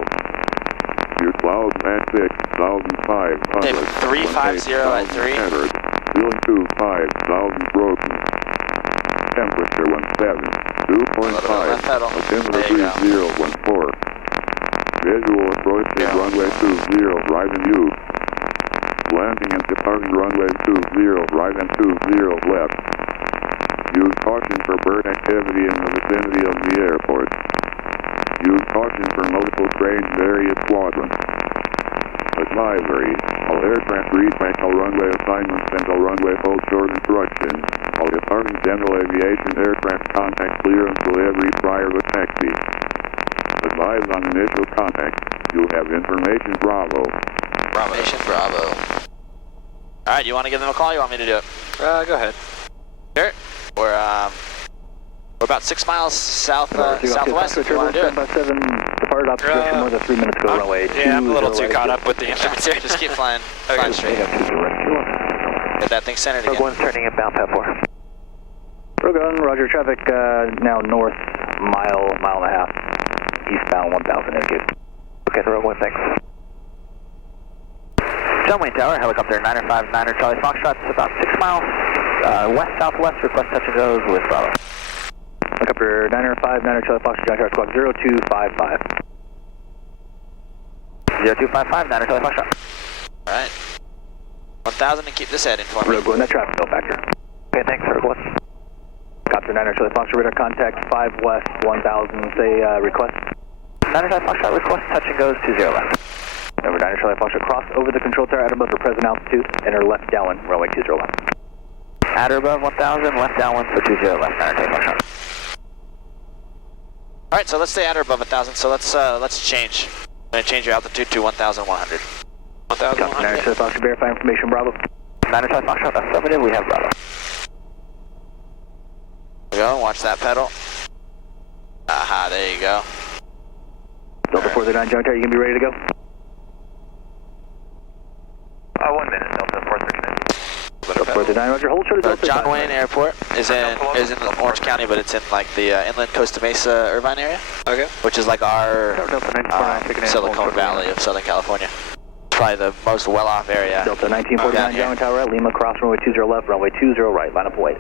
Your clouds at 6,500. Okay, 350 at 3. Ceiling 25,000 broken. Temperature 17. 2.5. left pedal. Altimeter There you go. 3014. Visual approach to Yeah. runway 20, right and use. Landing and departing runway 20, right and 20 left. Use caution for bird activity in the vicinity of the airport. Use caution for multiple cranes, various quadrants. Advisory. All aircraft reach all runway assignments and all runway hold short instructions. All departing general aviation aircraft contact clearance delivery prior to taxi. Advise on initial contact. You have information Bravo. Bravo. Nation Bravo. Alright, you want to give them a call or you want me to do it? Go ahead. Sure. We're about 6 miles southwest if you want to do it. 757, departed observation more than 3 minutes ago, runway 20. Yeah, I'm a little too caught up with the instruments here. Just keep flying. Flying straight. Get that thing centered Rogue again. 1's turning inbound, Pat 4. Rogue 1, roger, traffic now north, mile and a half, eastbound 1,000 indicate. Okay, so Rogue 1, thanks. John Wayne Tower, helicopter 959er Charlie Foxtrot, about 6 miles west-southwest, request touch and goes with Bravo. Helicopter 959er Charlie Foxtrot, John Tower, squawk 0255. 0255, 9er Charlie Foxtrot. Alright. 1,000 and keep this heading for me. Rogue 1, that traffic no factor. Okay, thanks, Rogue 1. Helicopter 9er Charlie Foxtrot, radar contact 5 west, 1,000, say request. 9er Charlie Foxtrot, request touch and goes 20 left. Over 9er Charlie Foxtrot, cross over the control tower at above your present altitude, enter left downwind, runway 20 left. At or above 1,000, left downwind for 20 left, 9er Charlie Foxtrot. Alright, so let's stay at or above 1,000, so let's change. I'm going to change your altitude to 1,100. 1,100. 9er Charlie Foxtrot, verify information, Bravo. 9er Charlie Foxtrot, affirmative, we have Bravo. There you go, watch that pedal. Aha, there you go. Delta 439, John Tower, you can be ready to go? Delta 9, Roger. Hold short of Delta. John Wayne Airport is in Orange County, but it's in like the inland Costa Mesa, Irvine area. Okay. Which is like our Delta 949, Silicon Valley of Southern California. Probably the most well-off area. Delta 1949, John Tower right, Lima cross runway 20 left, runway 20 right, line up and wait.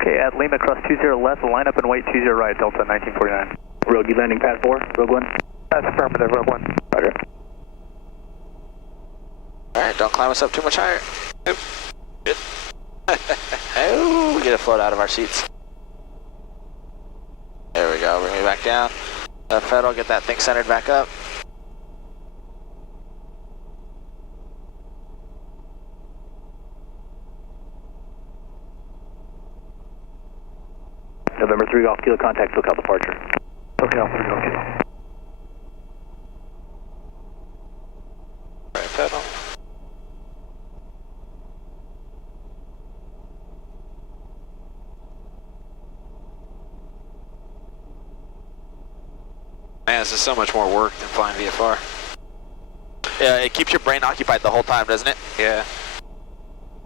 Okay, at Lima cross 20 left, line up and wait 20 right, Delta 1949. Rogue, you landing pad 4, Rogue 1? That's affirmative, Rogue 1. Roger. Alright, don't climb us up too much higher. Nope. Good. Oh, we get to float out of our seats. There we go, bring me back down. Federal, get that thing centered back up. November 3 Golf Kilo contact, SoCal departure. SoCal 3 Golf Kilo. Alright, Federal. Man, this is so much more work than flying VFR. Yeah, it keeps your brain occupied the whole time, doesn't it? Yeah.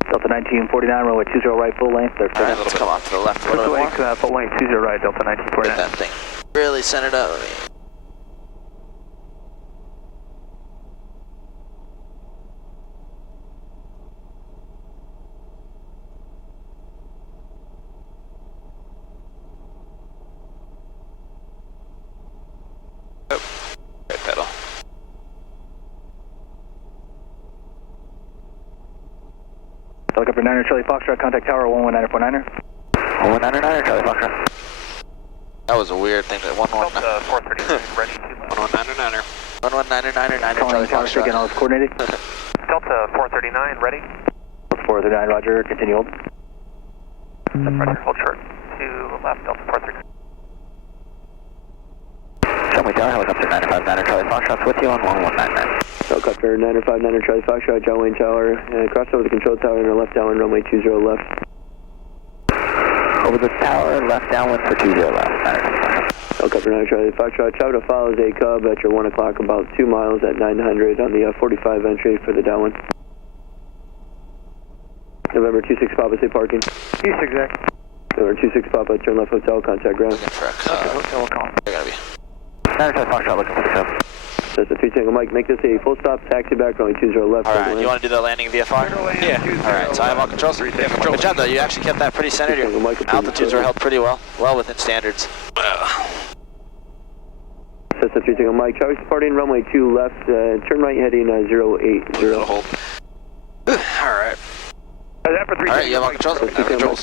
Delta 1949, runway 20 right, full length. Alright, let's come off to the left a little bit more. Full length 20 right, Delta 1949. Get that thing really centered up. Right pedal. Helicopter 9er, Charlie Foxtrot, contact tower 11949er. 119er, Charlie Foxtrot. That was a weird thing. 119er. 439, ready to 119er. 119er, Charlie Foxtrot. Again, all is coordinated. Delta 439, ready? 439, Roger, continue hold. Roger, hold short. To left, Delta 439. Show me down, helicopter 959er, Charlie Foxtrot's with you on 1199. Helicopter 959er, Charlie Foxtrot, John Wayne Tower, cross over the control tower and left downwind, runway 20 left. Over the tower, left downwind for 20 left. Helicopter 9 Charlie Foxtrot, Chowder follows a Cub at your 1 o'clock, about 2 miles at 900 on the 45 entry for the downwind. November 26 Papa, say parking. East exact. November 26 Papa, turn left hotel, contact ground. Looking for a Cub. Hotel will call. They're gonna be. 9 Charlie Foxtrot looking for the Cub. That's a 3 Tango Mike, make this a full stop, taxi back, runway 20 left. Alright, you want to do the landing VFR? Yeah. Alright, so I have all controls? Good job though, you actually kept that pretty centered. Your altitudes were held pretty well within standards. That's a 3 Tango Mike, Charlie's departing, runway 2 left, turn right heading 080. Hold. Alright. Alright, you have all controls?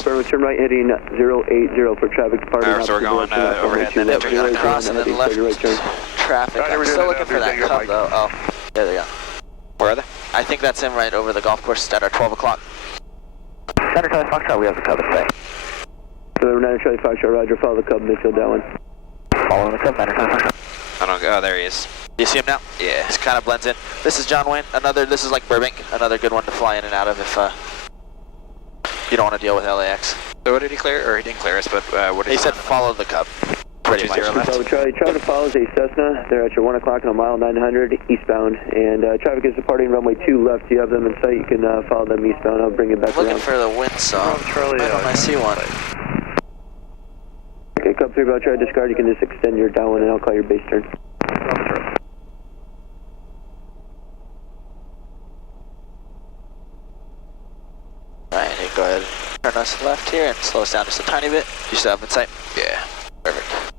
Turn right heading 080 for traffic departing. Alright, so we're going overhead and then We're going across and then left traffic. I'm still looking for that Cub though. Oh, there they go. Where are they? I think that's him right over the golf course at our 12 o'clock. Center Charlie Foxtrot, we have the Cub at bay. November 9 Charlie Foxtrot, Roger, follow the Cub, midfield downwind. Following the Cub, Center Charlie Foxtrot. I don't go. Oh, there he is. Do you see him now? Yeah. This kind of blends in. This is John Wayne. This is like Burbank. Another good one to fly in and out of if you don't want to deal with LAX. So what did he clear? Or he didn't clear us, but what did he said? Follow the Cub. Pretty much. So Charlie follows a Cessna. They're at your 1 o'clock on a mile 900 eastbound, and traffic is departing runway 2 left. You have them in sight. You can follow them eastbound. I'll bring it back around. Looking for the windsaw. Why don't I see one? Okay, Cub 3, I'll try to discard. You can just extend your downwind, and I'll call your base turn. Alright, go ahead. Turn us left here and slow us down just a tiny bit. You still have in sight? Yeah. Perfect.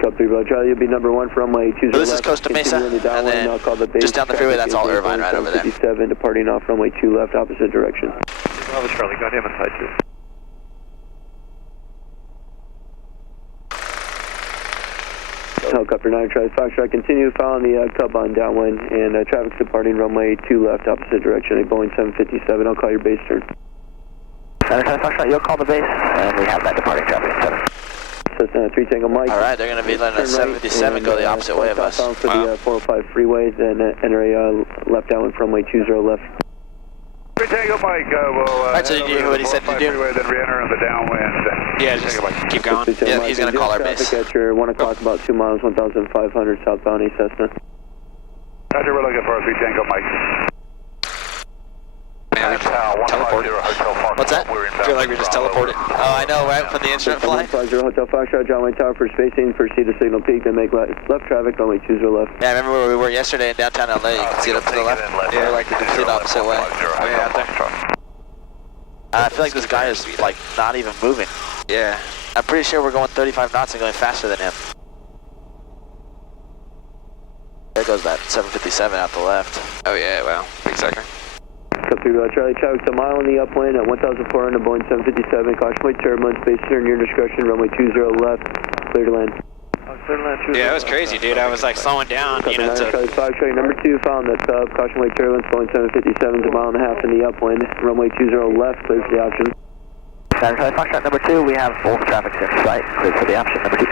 Cub 3, Charlie, you'll be number 1 from runway 20 left. So this is Costa Mesa, and then just down the freeway, that's all Irvine right over there. 57, departing off runway 2 left, opposite direction. Bravo Charlie, got him in sight too. Helicopter 9 Charlie Foxtrot, continue following the Cub on downwind, and traffic's departing runway 2 left, opposite direction, a Boeing 757. I'll call your base turn. Charlie Foxtrot, you'll call the base, and we have that departing traffic. Cessna 3 Tango Mike. Alright, they're going to be letting us 757 go the opposite way of us. For the 405 freeway, then enter a left downwind from runway 20 left. 3 Tango Mike, Alright, so you hear what he said to do? Freeway, then re-enter on the downwind. Yeah, just keep going. Yeah, he's going to call our base. At your 1 o'clock, about 2 miles, 1,500 southbound, a Cessna. Roger, we're looking for a 3 Tango Mike. Man, teleported. What's that? I feel like we just teleported. Oh, I know, right? From the instrument flight? 150 Hotel Foxtrot, John Wayne Tower for spacing, proceed to signal peak, then make left traffic, runway 20 left. Yeah, I remember where we were yesterday in downtown LA. You can see it up to the left. Yeah, like the complete opposite way. Way out there. I feel like this guy is like not even moving. Yeah. I'm pretty sure we're going 35 knots and going faster than him. There goes that 757 out the left. Oh yeah, wow. Big sector. Charlie traffic's a mile in the upwind at 1,400, Boeing 757, caution light turbulence, base turn your discretion, runway 20 left, clear to land. Yeah, it was crazy, dude. I was like slowing down, you know, Charlie 5, Charlie number 2, found that sub, caution light turbulence, Boeing 757 is a mile and a half in the upwind, runway 20 left, clear for the option. Charlie Foxtrot number 2, we have full traffic in sight, clear for the option number 2.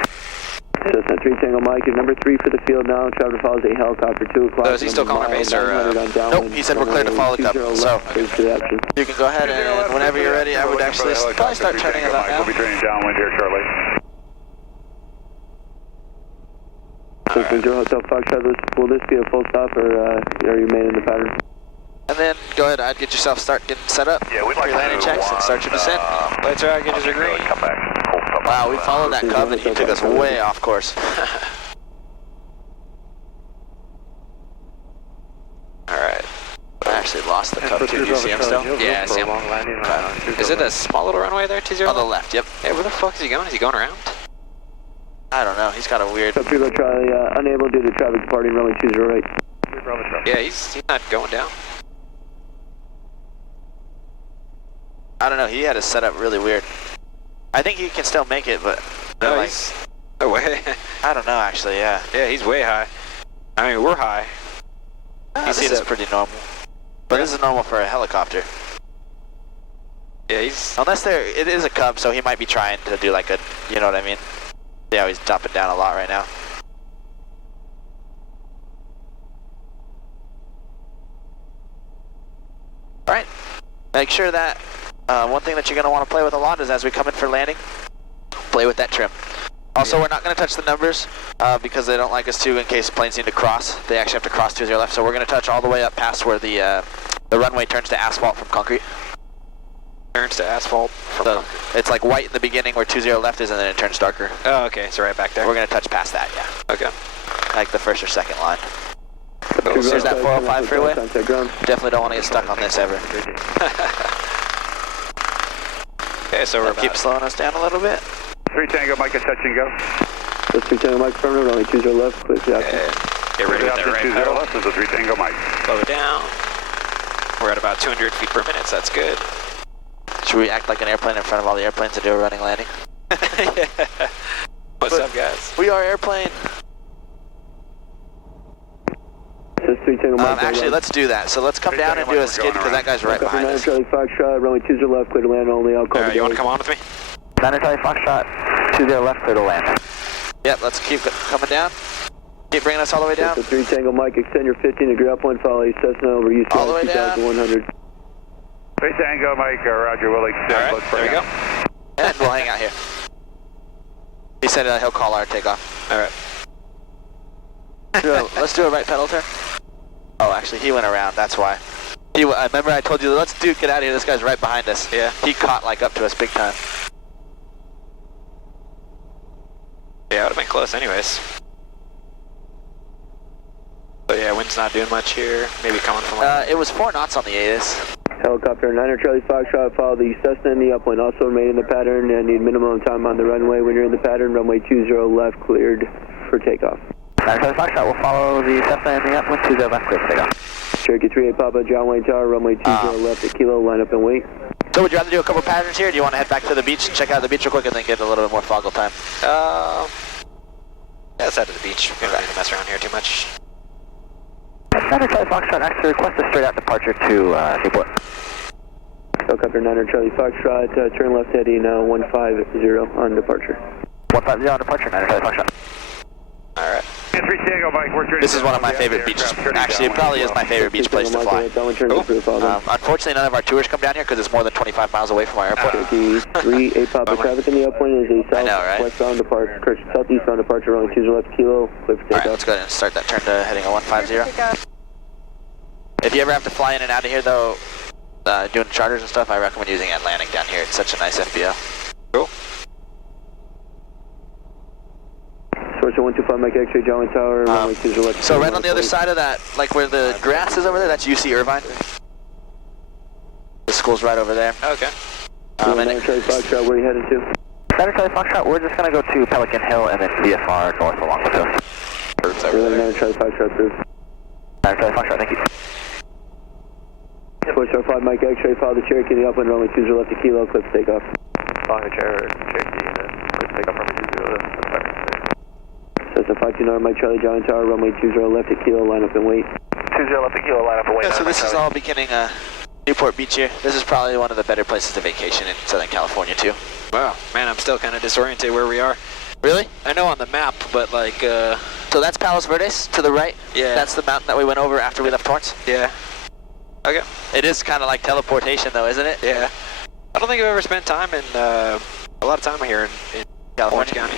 Cessna 3 Tango Mike is number 3 for the field now. Traveler follows a helicopter 2 o'clock. So is he still calling our base or? Nope, he said we're clear to follow the cover. So you can go ahead and whenever you're ready, I would actually probably start turning it up now. We'll be turning downwind here, Charlie. Right. Hotel Foxtrot, will this be a full stop or are you remaining in the pattern? And then go ahead, I'd get yourself getting set up. Yeah, we'd like your landing checks and start your descent. Lights are out, gauges are green. Come back. Wow, we followed that cub and he took us way off course. Alright. I actually lost the cub too. Do you see him still? Yeah, I see him. Is it a small little runway there, T0? On the left, yep. Hey, where the fuck is he going? Is he going around? I don't know, he's got a weird... Kilo Charlie, unable due to traffic departing runway 20 right. Yeah, he's not going down. I don't know, he had it set up really weird. I think he can still make it, but... No, like, he's... No way. I don't know, actually, yeah. Yeah, he's way high. I mean, we're high. You see this pretty normal. But this is normal for a helicopter. Yeah, he's... Unless it is a cub, so he might be trying to do like a... You know what I mean? Yeah, he's dropping down a lot right now. Alright. Make sure that... one thing that you're going to want to play with a lot is as we come in for landing, play with that trim. Also, we're not going to touch the numbers because they don't like us to in case planes need to cross. They actually have to cross 20 left, so we're going to touch all the way up past where the runway turns to asphalt from concrete. Turns to asphalt from concrete. It's like white in the beginning where 20 left is, and then it turns darker. Oh, okay, so right back there. We're going to touch past that, yeah. Okay. Like the first or second line. Cool. There's that 405 freeway. Definitely don't want to get stuck on this ever. Okay, so we're keep slowing us down a little bit. 3 Tango Mike is touch and go. That's 3 Tango Mike, front road, only 20 left, clear for the option. Get ready with that right 20 pedal. left is a 3 Tango Mike. Slow it down. We're at about 200 feet per minute, so that's good. Should we act like an airplane in front of all the airplanes and do a running landing? Yeah. What's up, guys? We are airplane. Actually, let's do that. So let's come down and do a skid because that guy's right behind us. Charlie Foxtrot, runway 20 left, clear to land only. I'll call you want to come on with me? Charlie Foxtrot, 20 left, clear to land. Yep, let's keep coming down. Keep bringing us all the way down. 3 Tango Mike, extend your 15-degree upwind, follow your Cessna over UCI all the way 2100. 3 Tango Mike, Roger, we'll extend. All right, there we go. And we'll hang out here. He said he'll call our takeoff. All right. Let's do a right pedal turn. Oh, actually, he went around. That's why. I remember I told you, let's get out of here. This guy's right behind us. Yeah. He caught like up to us big time. Yeah, it would have been close anyways. So yeah, wind's not doing much here. Maybe coming from it was 4 knots on the ATIS. Helicopter 9er Charlie Foxtrot, follow the Cessna in the upwind. Also remain in the pattern and need minimum time on the runway. When you're in the pattern, runway 20 left, cleared for takeoff. Charlie Foxtrot will follow the Cessna in the upwind, 20 left, clear for takeoff. Cherokee 38 Papa, John Wayne Tower, runway 20 left at Kilo, line up and wait. So would you rather do a couple patterns here, or do you want to head back to the beach and check out the beach real quick and then get a little bit more foggle time? Yeah, let's head to the beach. We don't need to mess around here too much. Charlie Foxtrot, actually request a straight out departure to Newport. Helicopter 9er Charlie Foxtrot, turn left heading 150 on departure. 150 on departure, 9er Charlie Foxtrot. Alright. This is one of my favorite beaches. Actually, it probably is my favorite beach place to fly. Unfortunately, none of our tours come down here because it's more than 25 miles away from our airport. Cherokee 38 Papa, traffic in the upwind is a southwestbound departure, southeastbound departure, runway 20 left Kilo, clear for takeoff. Alright, let's go ahead and start that turn to heading a 150. If you ever have to fly in and out of here though, doing charters and stuff, I recommend using Atlantic down here. It's such a nice FBO. Cool. Source 125 Mike X-ray, John Tower, runway 20 left. So right on the other side of that, like where the grass is over there, that's UC Irvine. The school's right over there. Okay. Niner Charlie Foxtrot, where are you headed to? Niner Charlie Foxtrot, we're just going to go to Pelican Hill and then VFR north along the coast. Niner Charlie Foxtrot, approved. Niner Charlie Foxtrot, thank you. Source 5 Mike X-ray, follow the Cherokee in the upwind, runway 20 left to Kilo, clip takeoff. Following the Cherokee, quick takeoff runway 20 left. Cessna 529 Mike Charlie, John Tower, runway 20 left to Kilo, line up and wait. 20 left to Kilo, line up and wait. Yeah, so this is all beginning Newport Beach here. This is probably one of the better places to vacation in Southern California too. Wow, man, I'm still kind of disoriented where we are. Really? I know on the map, but like, So that's Palos Verdes to the right? Yeah. That's the mountain that we went over after we left Torrance? yeah. Okay. It is kind of like teleportation though, isn't it? Yeah. I don't think I've ever spent time in, a lot of time here in California County.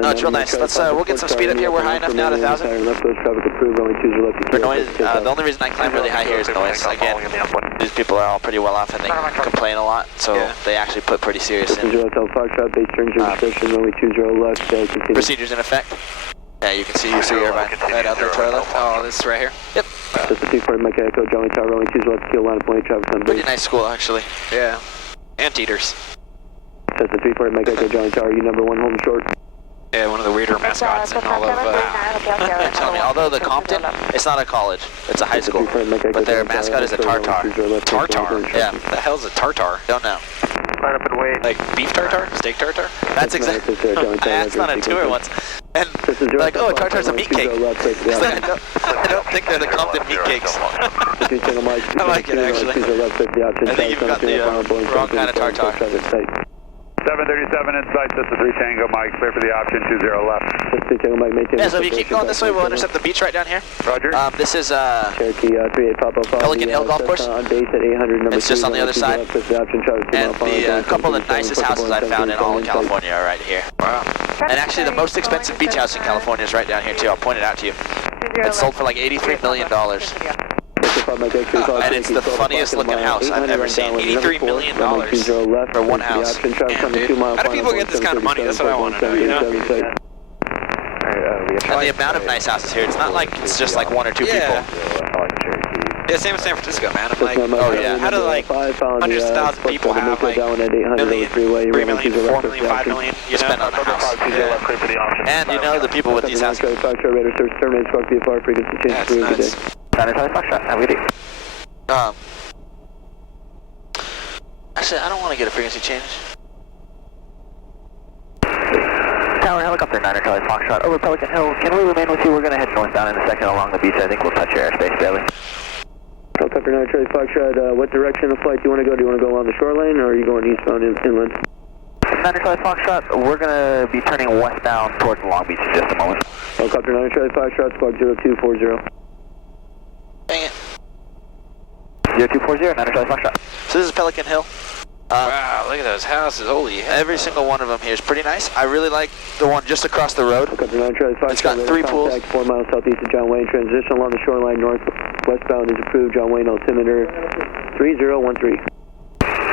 No, it's real nice. Let's, we'll get some speed up here. We're high enough now at 1,000. Left coast traffic approved, runway 20 left to For Kilo. noise, the only reason I climb really high here is noise. Again, these people are all pretty well off and they complain a lot, so they actually put pretty serious in. 20 Hotel Foxtrot, base turns your discretion, runway 20 left, continue. Procedures in effect. Yeah, you can see Irvine right out there to our left. Oh, this is right here? Yep. Cessna 240 Mike Echo, John Tower, runway 20 left to Kilo, line up and wait, traffic on Pretty base. nice school actually. Yeah. Anteaters. Cessna 340 Mike Echo, John Tower, you number 1 home short. Yeah, one of the weirder mascots in all of, I'm telling you, although the Compton, it's not a college, it's a high school, but their mascot is a tartar. Tartar? Yeah. What the hell's a tartar? Don't know. Line up and wait. Like beef tartar? Steak tartar? That's exactly. I asked on a tour once, and they're like, oh, tartar's a meat cake. It's like, I don't think they're the Compton meat cakes. I like it actually. I think you've got the wrong kind of tartar. 737 inside, Cessna 3 Tango, Mike, clear for the option, 20 left. Yeah, so if you keep going this way, we'll intercept the beach right down here. Roger. This is Cherokee 38 Papa Pelican Hill Golf Course. On base at 800, number It's just on the other side. And the couple of the nicest houses I've found in all of California are right here. Wow. And actually the most expensive beach house in California is right down here too. I'll point it out to you. It's sold for like $83 million. And it's the funniest looking house I've ever seen. $83 million for one house. Damn, dude. How do people get this kind of money? That's what I want to know, you know? And the amount of nice houses here, it's not like it's just like one or two people. Yeah, same with San Francisco, man. I'm like, oh yeah. how do like hundreds of thousands of people have like million, 3 million, 4 million, 5 million, you know? Spend on a house. Yeah. And you know the people with these houses. That's nuts. Actually, I don't want to get a frequency change. Tower helicopter 9 Charlie Foxtrot over Pelican Hill. Can we remain with you? We're going to head northbound in a second along the beach. I think we'll touch your airspace barely. Helicopter 9 Charlie Foxtrot, what direction of flight do you want to go? Do you want to go along the shoreline or are you going eastbound inland? 9 Charlie Foxtrot, we're going to be turning westbound towards Long Beach in just a moment. Helicopter 9 Charlie Foxtrot, squawk 0240. Dang it. 0240, 9 Charlie Foxtrot. So this is Pelican Hill. Wow, look at those houses. Holy hell. Every single one of them here is pretty nice. I really like the one just across the road. Helicopter 9 Charlie Foxtrot, it's got 3 pools. 4 miles southeast of John Wayne. Transition along the shoreline northwestbound is approved. John Wayne altimeter 3013.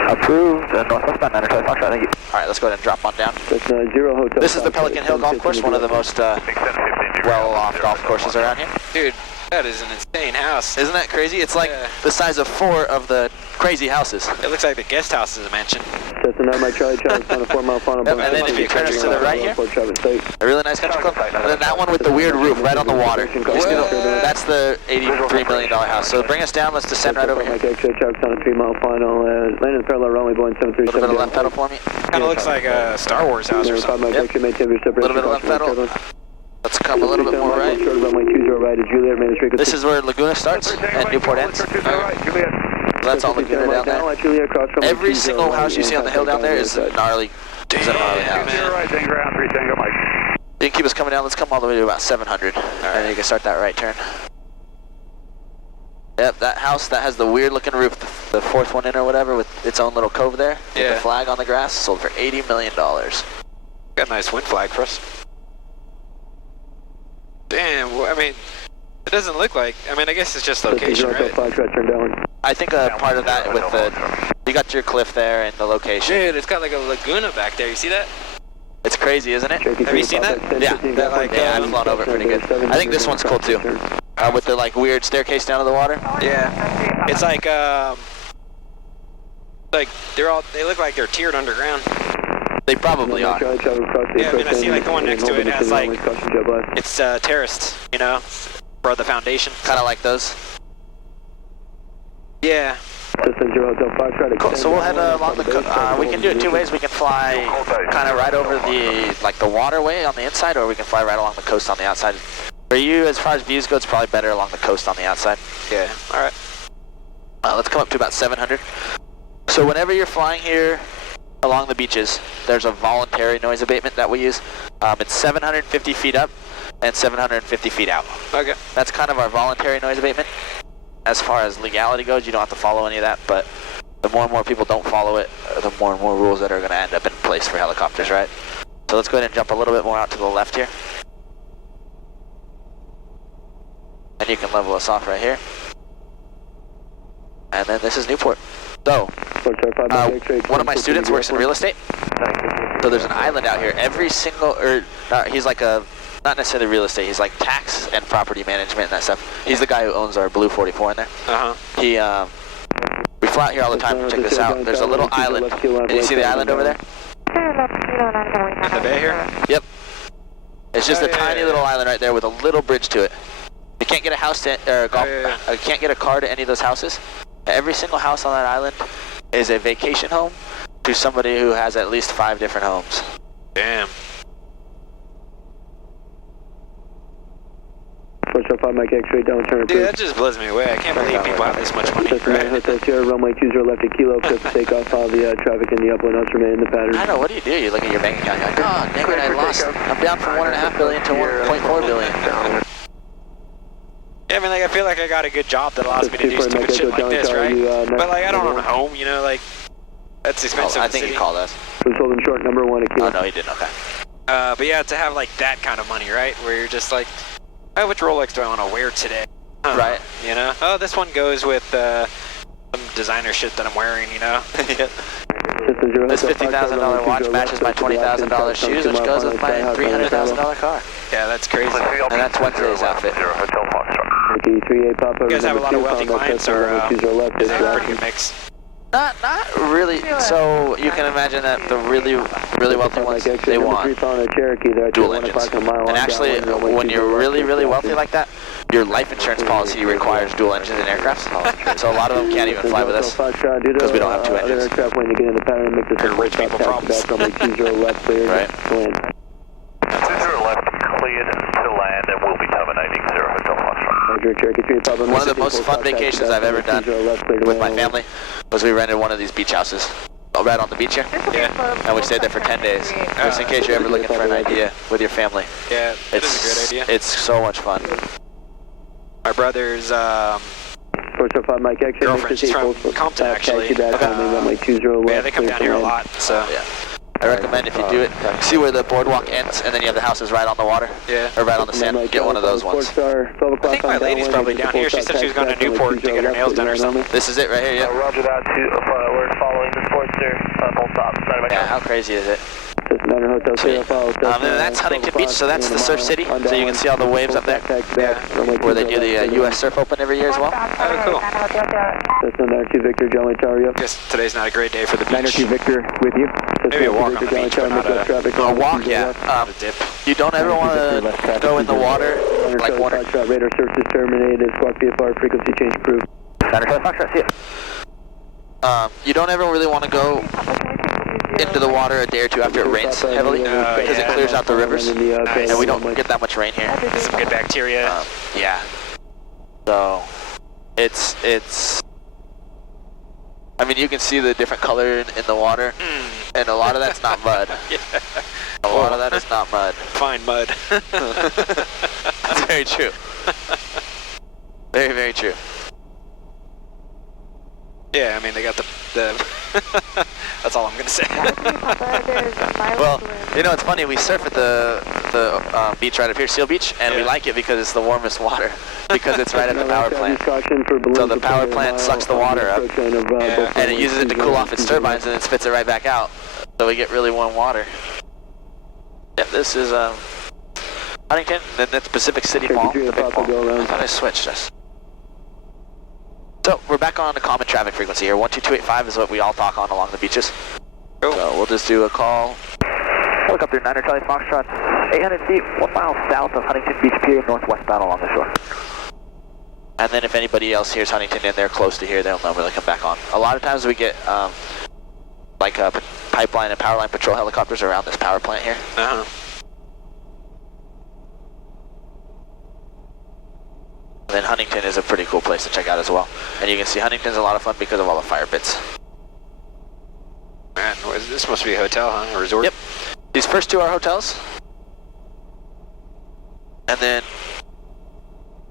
Approved. Northwestbound 9 Charlie Foxtrot, thank you. Alright, let's go ahead and drop on down. That's 0 Hotel. This is the Pelican Hill Golf Course, one of the most well-off golf courses around here. Dude, that is an insane house. Isn't that crazy? It's like the size of 4 of the crazy houses. It looks like the guest house is a mansion. That's 9 Mike Charlie, Travis on a 4 mile final. Yep, and then if you turn us to the right here, a really nice country club. And then that one with the weird roof right on the water. That's the $83 million house. So bring us down, let's descend right over here. Mike X-ray, Travis on a 3 mile final. Landing parallel runway going 737. A little bit of left pedal for me. Kind of looks like a Star Wars house or something. Yep. A little bit of left pedal. Let's come a little bit more right. This is where Laguna starts and Newport ends. That's all Laguna down there. Every single house you see on the hill down there is a gnarly house. You can keep us coming down. Let's come all the way to about 700. All right, you can start that right turn. Yep, that house that has the weird looking roof, the 4th one in or whatever, with its own little cove there, with the flag on the grass, sold for $80 million. Got a nice wind flag for us. Damn, well, I mean, it doesn't look like, I mean, I guess it's just location, right? I think part of that with you got your cliff there and the location. Dude, it's got like a laguna back there. You see that? It's crazy, isn't it? Have you seen that? Yeah, yeah, I've flown over it pretty good. I think this one's cool too. With the like weird staircase down to the water. Yeah, it's like they look like they're tiered underground. They probably are. Yeah, I mean I see like the one next to it has like it's terraced, you know, for the foundation. Kind of like those. Yeah. Cool. So we'll head along the. We can do it two ways. We can fly kind of right over the waterway on the inside, or we can fly right along the coast on the outside. For you, as far as views go, it's probably better along the coast on the outside. Yeah. All right. Let's come up to about 700. So whenever you're flying here along the beaches, there's a voluntary noise abatement that we use. It's 750 feet up and 750 feet out. Okay. That's kind of our voluntary noise abatement. As far as legality goes, you don't have to follow any of that, but the more and more people don't follow it, the more and more rules that are going to end up in place for helicopters, right? So let's go ahead and jump a little bit more out to the left here. And you can level us off right here. And then this is Newport. So, one of my students works in real estate. So there's an island out here. Every single, he's like not necessarily real estate, he's like tax and property management and that stuff. He's the guy who owns our Blue 44 in there. We fly out here all the time. Check this out. There's a little island. Can you see the island over there? In the bay here? Yep. It's just a tiny little island right there with a little bridge to it. You can't get a house to, you can't get a car to any of those houses. Every single house on that island is a vacation home to somebody who has at least 5 different homes. Damn. Dude, that just blows me away. I can't believe people have this much money. Right? Hotel Sierra, runway 20 left at Kilo, clear for takeoff. All the traffic in the upwind notes remain in the pattern. I know, what do? You look at your bank account, you're like, oh, dang it, I lost. I'm down from 1.5 billion to 1.4 billion. Yeah, I mean, like, I feel like I got a good job that allows me to do stupid shit like this, right? But, like, I don't own a home, you know, like, that's expensive. I think he called us. Who's holding short number 1 at Kilo? Oh, no, he didn't, okay. But yeah, to have, like, that kind of money, right? Where you're just like, oh, which Rolex do I want to wear today? Right. You know? Oh, this one goes with some designer shit that I'm wearing, you know? This $50,000 watch matches my $20,000 shoes, which goes with my $300,000 car. Yeah, that's crazy. And that's Wednesday's outfit. You guys have a lot of wealthy clients, or is it a pretty good mix? Not really. So you can imagine that the really wealthy ones, they want dual engines. And actually, when you're really wealthy like that, your life insurance policy requires dual engines in aircrafts. So a lot of them can't even fly with us because we don't have 2 engines. They're rich people problems. Right. 20 left, cleared to land, and we'll be terminating 0 Hotel Foxtrot. One of the most fun vacations I've ever done with my family was we rented one of these beach houses right on the beach here. Yeah. And we stayed there for 10 days. Just in case you're ever looking for an idea with your family. Yeah, it is a great idea. It's so much fun. My brother's girlfriend, she's from Compton, actually. Yeah, they come down here a lot, so. Yeah. I recommend if you do it, see where the boardwalk ends, and then you have the houses right on the water, or right on the sand. Get one of those ones. I think my lady's probably down here. She said she was going to Newport to get her nails done or something. This is it right here, yeah. Roger that, we're following the Sportster, full stop. Yeah, how crazy is it? And that's Huntington Beach, so that's the Surf City, so you can see all the waves up there, where they do the U.S. Surf Open every year as well. Oh, cool. Guess today's not a great day for the beach. 902 Victor with you. Maybe a walk on the beach, but not a walk, yeah. a dip. You don't ever want to go in the water, like water. Radar search is terminated, squawk VFR, frequency change approved. You don't ever really want to go into the water a day or two after it rains heavily, because it clears out the rivers, and we don't get that much rain here. Some good bacteria. Yeah. So, it's. I mean, you can see the different color in the water, and a lot of that's not mud. Yeah. A lot of that is not mud. Fine mud. That's very true. Very, very true. Yeah, I mean, they got the That's all I'm gonna say. Well, you know, it's funny. We surf at the beach right up here, Seal Beach, and we like it because it's the warmest water because it's right at the power plant. So the power plant sucks the water up, and it uses it to cool off its turbines, and then spits it right back out. So we get really warm water. Yep, this is Huntington, then that's Pacific City Mall, the big mall. I thought I switched this. So we're back on the common traffic frequency here. 12285 is what we all talk on along the beaches. Cool. So we'll just do a call. Helicopter 9 Charlie Foxtrot, 800 feet, 1 mile south of Huntington Beach Pier, northwestbound along the shore. And then if anybody else hears Huntington and they're close to here, they'll know where they come back on. A lot of times we get like pipeline and power line patrol helicopters around this power plant here. Uh-huh. And then Huntington is a pretty cool place to check out as well. And you can see Huntington's a lot of fun because of all the fire pits. Man, this must be a hotel, huh? A resort? Yep. These first two are hotels. And then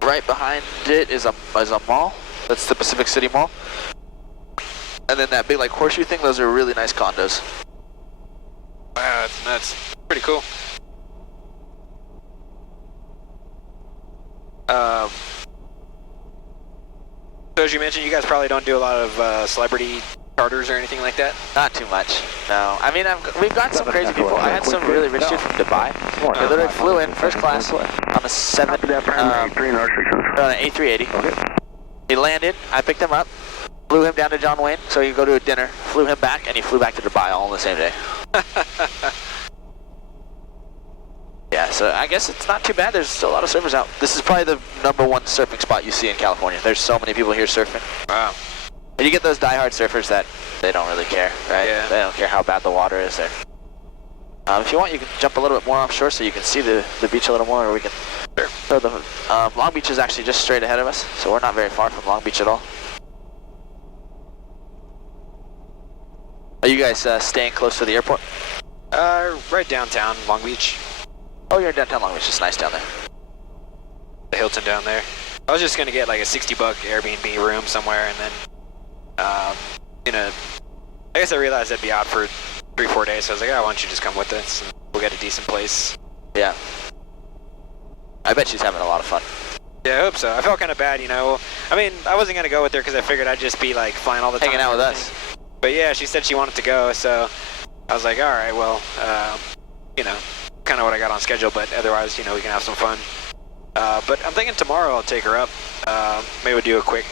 right behind it is a mall. That's the Pacific City Mall. And then that big like horseshoe thing, those are really nice condos. Wow, that's nuts. Pretty cool. So as you mentioned, you guys probably don't do a lot of celebrity charters or anything like that? Not too much, no. I mean, we've got some crazy people. I had some really rich dude from Dubai. They literally flew in first class on a on an A380. He landed, I picked him up, flew him down to John Wayne so he could go to a dinner, flew him back, and he flew back to Dubai all on the same day. Yeah, so I guess it's not too bad. There's still a lot of surfers out. This is probably the #1 surfing spot you see in California. There's so many people here surfing. Wow. And you get those diehard surfers that they don't really care, right? Yeah. They don't care how bad the water is there. If you want, you can jump a little bit more offshore so you can see the beach a little more, or we can... Sure. So the Long Beach is actually just straight ahead of us, so we're not very far from Long Beach at all. Are you guys staying close to the airport? Right downtown, Long Beach. Oh, you're in downtown Long Beach. It's nice down there. The Hilton down there. I was just gonna get like a $60 Airbnb room somewhere, and then, you know, I guess I realized I'd be out for 3-4 days, so I was like, oh, why don't you just come with us, and we'll get a decent place. Yeah. I bet she's having a lot of fun. Yeah, I hope so. I felt kind of bad, you know. I mean, I wasn't gonna go with her because I figured I'd just be like flying all the time. Hanging out with us. But yeah, she said she wanted to go, so I was like, all right, well, you know, kind of what I got on schedule, but otherwise, you know, we can have some fun. But I'm thinking tomorrow I'll take her up. Maybe we'll do a quick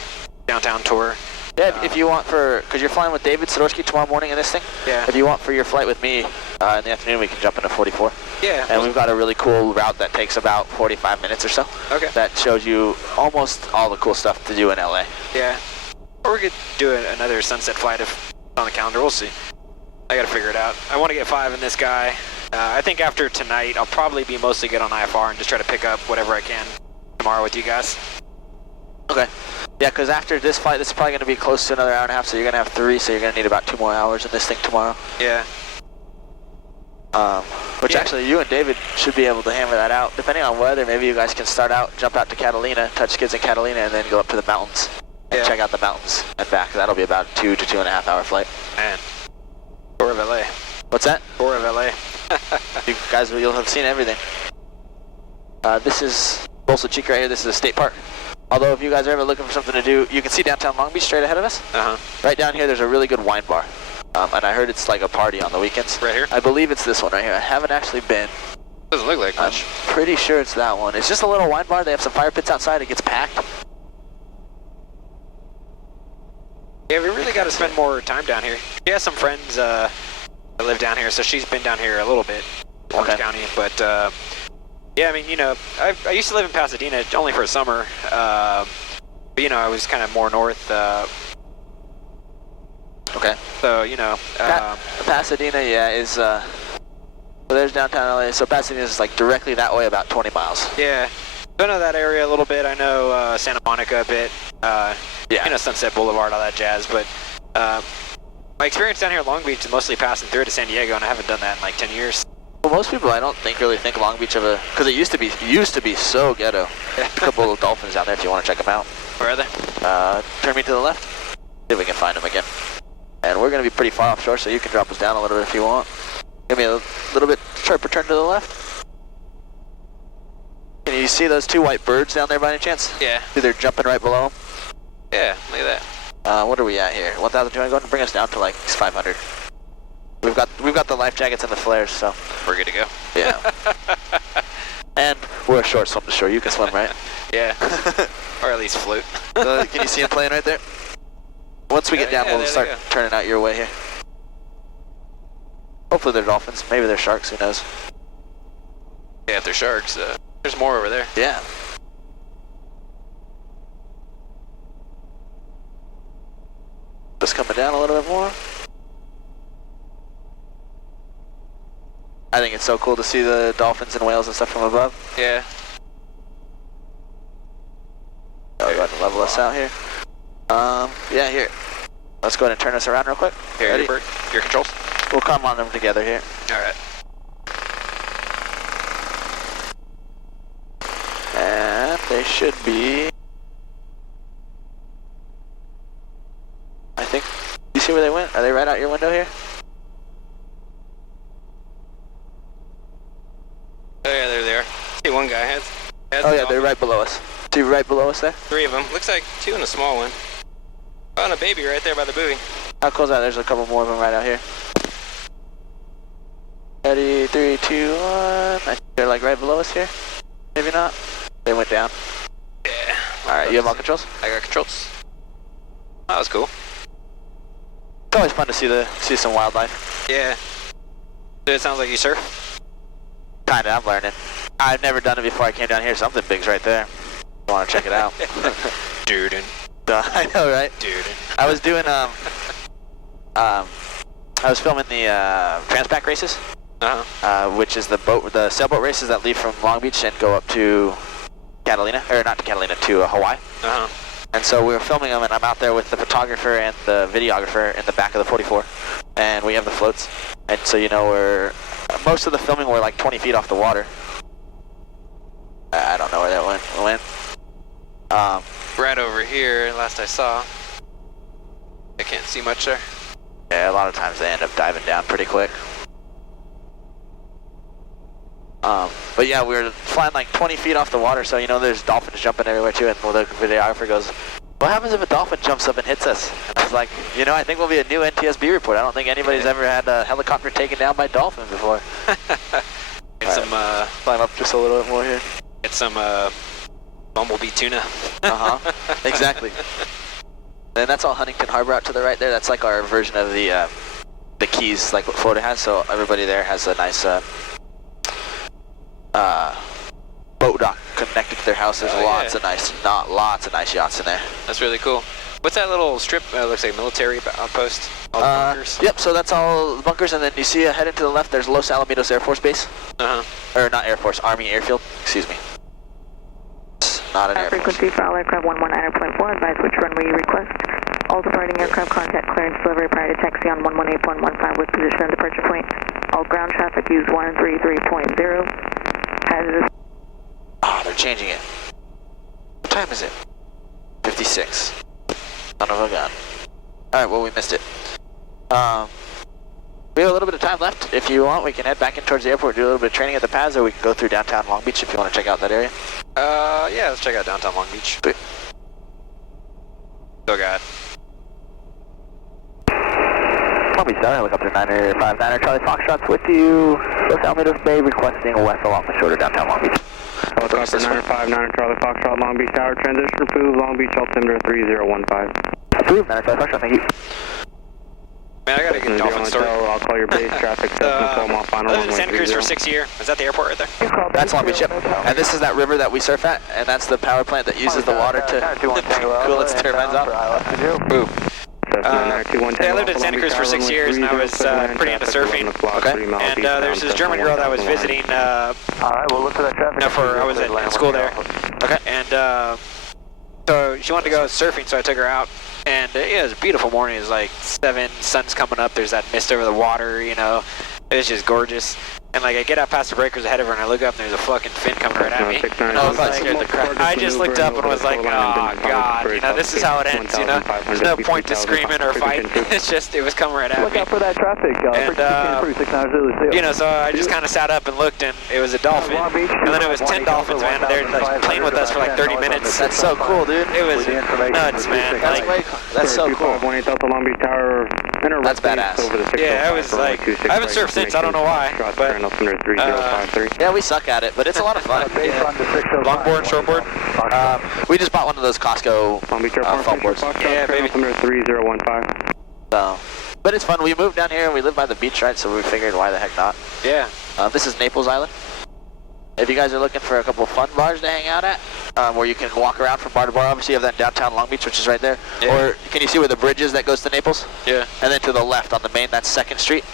downtown tour. Yeah, if you want because you're flying with David Sadorski tomorrow morning in this thing. Yeah. If you want for your flight with me in the afternoon, we can jump into 44. Yeah. And we've got a really cool route that takes about 45 minutes or so. Okay. That shows you almost all the cool stuff to do in LA. Yeah. Or we could do another sunset flight if it's on the calendar. We'll see. I gotta figure it out. I want to get 5 in this guy. I think after tonight, I'll probably be mostly good on IFR and just try to pick up whatever I can tomorrow with you guys. Okay. Yeah, because after this flight, this is probably going to be close to another hour and a half, so you're going to have 3, so you're going to need about 2 more hours in this thing tomorrow. Yeah. Which actually, you and David should be able to hammer that out. Depending on weather, maybe you guys can start out, jump out to Catalina, touch skids in Catalina, and then go up to the mountains and check out the mountains and back. That'll be about a 2 to 2.5 hour flight. Man. Tour of LA. What's that? Tour of LA. You guys, you'll have seen everything. This is Bolsa Chica right here. This is a state park. Although if you guys are ever looking for something to do, you can see downtown Long Beach straight ahead of us. Right down here, there's a really good wine bar. And I heard it's like a party on the weekends. Right here? I believe it's this one right here. I haven't actually been. Doesn't look like much. I'm pretty sure it's that one. It's just a little wine bar. They have some fire pits outside. It gets packed. Yeah, we really got to spend more time down here. She has some friends that live down here, so she's been down here a little bit, Orange County. But yeah, I mean, you know, I used to live in Pasadena only for a summer. But, you know, I was kind of more north. Okay. So, you know. Pasadena, yeah, is... so there's downtown LA. So Pasadena is like directly that way about 20 miles. Yeah. I know that area a little bit. I know Santa Monica a bit. You know, Sunset Boulevard, all that jazz. But my experience down here in Long Beach is mostly passing through to San Diego, and I haven't done that in like 10 years. Well, most people I don't think really think Long Beach of a, because it used to be so ghetto. Yeah. A couple of dolphins out there if you want to check them out. Where are they? Turn me to the left. See if we can find them again. And we're going to be pretty far offshore, so you can drop us down a little bit if you want. Give me a little bit sharper turn to the left. Can you see those two white birds down there by any chance? Yeah. See they're jumping right below them? Yeah, look at that. What are we at here? 1,200. Go ahead and bring us down to like 500. We've got the life jackets and the flares, so we're good to go. Yeah. And we're a short swim to shore. You can swim, right? Yeah. Or at least float. Can you see him playing right there? Once we get down, we'll start turning out your way here. Hopefully they're dolphins. Maybe they're sharks. Who knows? Yeah, if they're sharks, there's more over there. Yeah. Just coming down a little bit more. I think it's so cool to see the dolphins and whales and stuff from above. Yeah. Oh, go ahead and level us out here. Yeah, here. Let's go ahead and turn us around real quick. Here, Ready? Your controls. We'll come on them together here. All right. And they should be... I think... You see where they went? Are they right out your window here? Oh yeah, there they are. See one guy has Oh yeah, they're right below us. See right below us there? 3 of them. Looks like 2 and a small one. Oh, and a baby right there by the buoy. How cool is that? There's a couple more of them right out here. Ready, 3, 2, 1. I think they're like right below us here. Maybe not. They went down. Yeah. Alright, you have all controls? I got controls. That was cool. It's always fun to see some wildlife. Yeah. Dude, it sounds like you surf. Kinda, I'm learning. I've never done it before I came down here. Something big's right there. I want to check it out. Dude. I know, right? Dude. I was doing I was filming the Transpac races, which is the sailboat races that leave from Long Beach and go up to Catalina, or not to Catalina, to Hawaii. And so we were filming them, and I'm out there with the photographer and the videographer in the back of the 44, and we have the floats. And so most of the filming we're like 20 feet off the water. I don't know where that went. Right over here, last I saw. I can't see much there. Yeah, a lot of times they end up diving down pretty quick. But yeah, we were flying like 20 feet off the water, so there's dolphins jumping everywhere too, and the videographer goes, what happens if a dolphin jumps up and hits us? And I was like, I think we'll be a new NTSB report. I don't think anybody's ever had a helicopter taken down by dolphins before. Get some, climb up just a little bit more here. Get some, bumblebee tuna. Exactly. And that's all Huntington Harbor out to the right there. That's like our version of the Keys, like what Florida has. So everybody there has a nice boat dock connected to their house. There's lots of nice yachts in there. That's really cool. What's that little strip? Looks like military outpost. All the bunkers. Yep. So that's all the bunkers, and then you see headed to the left. There's Los Alamitos Air Force Base. Or not Air Force, Army Airfield. Excuse me. Not an air frequency for all aircraft 119.4, advise which runway you request. All departing aircraft contact clearance delivery prior to taxi on 118.15 with position and departure point. All ground traffic use 133.0. Hazardous. Oh, they're changing it. What time is it? 56. Son of a gun. Alright, well, we missed it. We have a little bit of time left. If you want, we can head back in towards the airport, do a little bit of training at the pads, or we can go through downtown Long Beach if you want to check out that area. Yeah, let's check out downtown Long Beach. Sweet. Oh, God. Long Beach Tower, helicopter 959er, Charlie Foxtrot's with you. Los Alamitos Bay, requesting west along the shore to downtown Long Beach. Helicopter 959er, Charlie Foxtrot, Long Beach Tower, transition approved, Long Beach altimeter 3015. Approved, 959 Foxtrot, thank you. Man, I gotta get dolphin story. I'll call your base traffic, Santa Cruz for 6 year. Is that the airport right there? That's Long Beach, yep. And this is that river that we surf at, and that's the power plant that uses the water to cool its turbines off. Boom. I lived in Santa Cruz for 6 years, and I was pretty into surfing. Okay. And there's this German girl that I was visiting. Alright, we'll look for that traffic. I was in school there. Okay. And so she wanted to go surfing, so I took her out. And it was a beautiful morning. It was like 7, sun's coming up. There's that mist over the water, It was just gorgeous. And like I get out past the breakers ahead of her, and I look up, and there's a fucking fin coming right at me. And I was like, I just looked up and was like, oh god, you know, this is how it ends. You know, there's no point to screaming or fighting. It's just it was coming right at me. Look out for that traffic. And you know, so I just kind of sat up and looked, and it was a dolphin. And then it was 10 dolphins, man. They're like playing with us for like 30 minutes. That's so cool, dude. It was nuts, man. Like, That's so cool. That's badass. Yeah, I was like, I haven't surfed since. I don't know why, but yeah, we suck at it, but it's a lot of fun. Longboard, shortboard. We just bought one of those Costco foam boards. Yeah, baby. 3015. So, but it's fun. We moved down here and we live by the beach, right? So we figured, why the heck not? Yeah. This is Naples Island. If you guys are looking for a couple of fun bars to hang out at, where you can walk around from bar to bar, obviously you have that downtown Long Beach, which is right there. Yeah. Or can you see where the bridge is that goes to Naples? Yeah. And then to the left on the main, that's 2nd Street.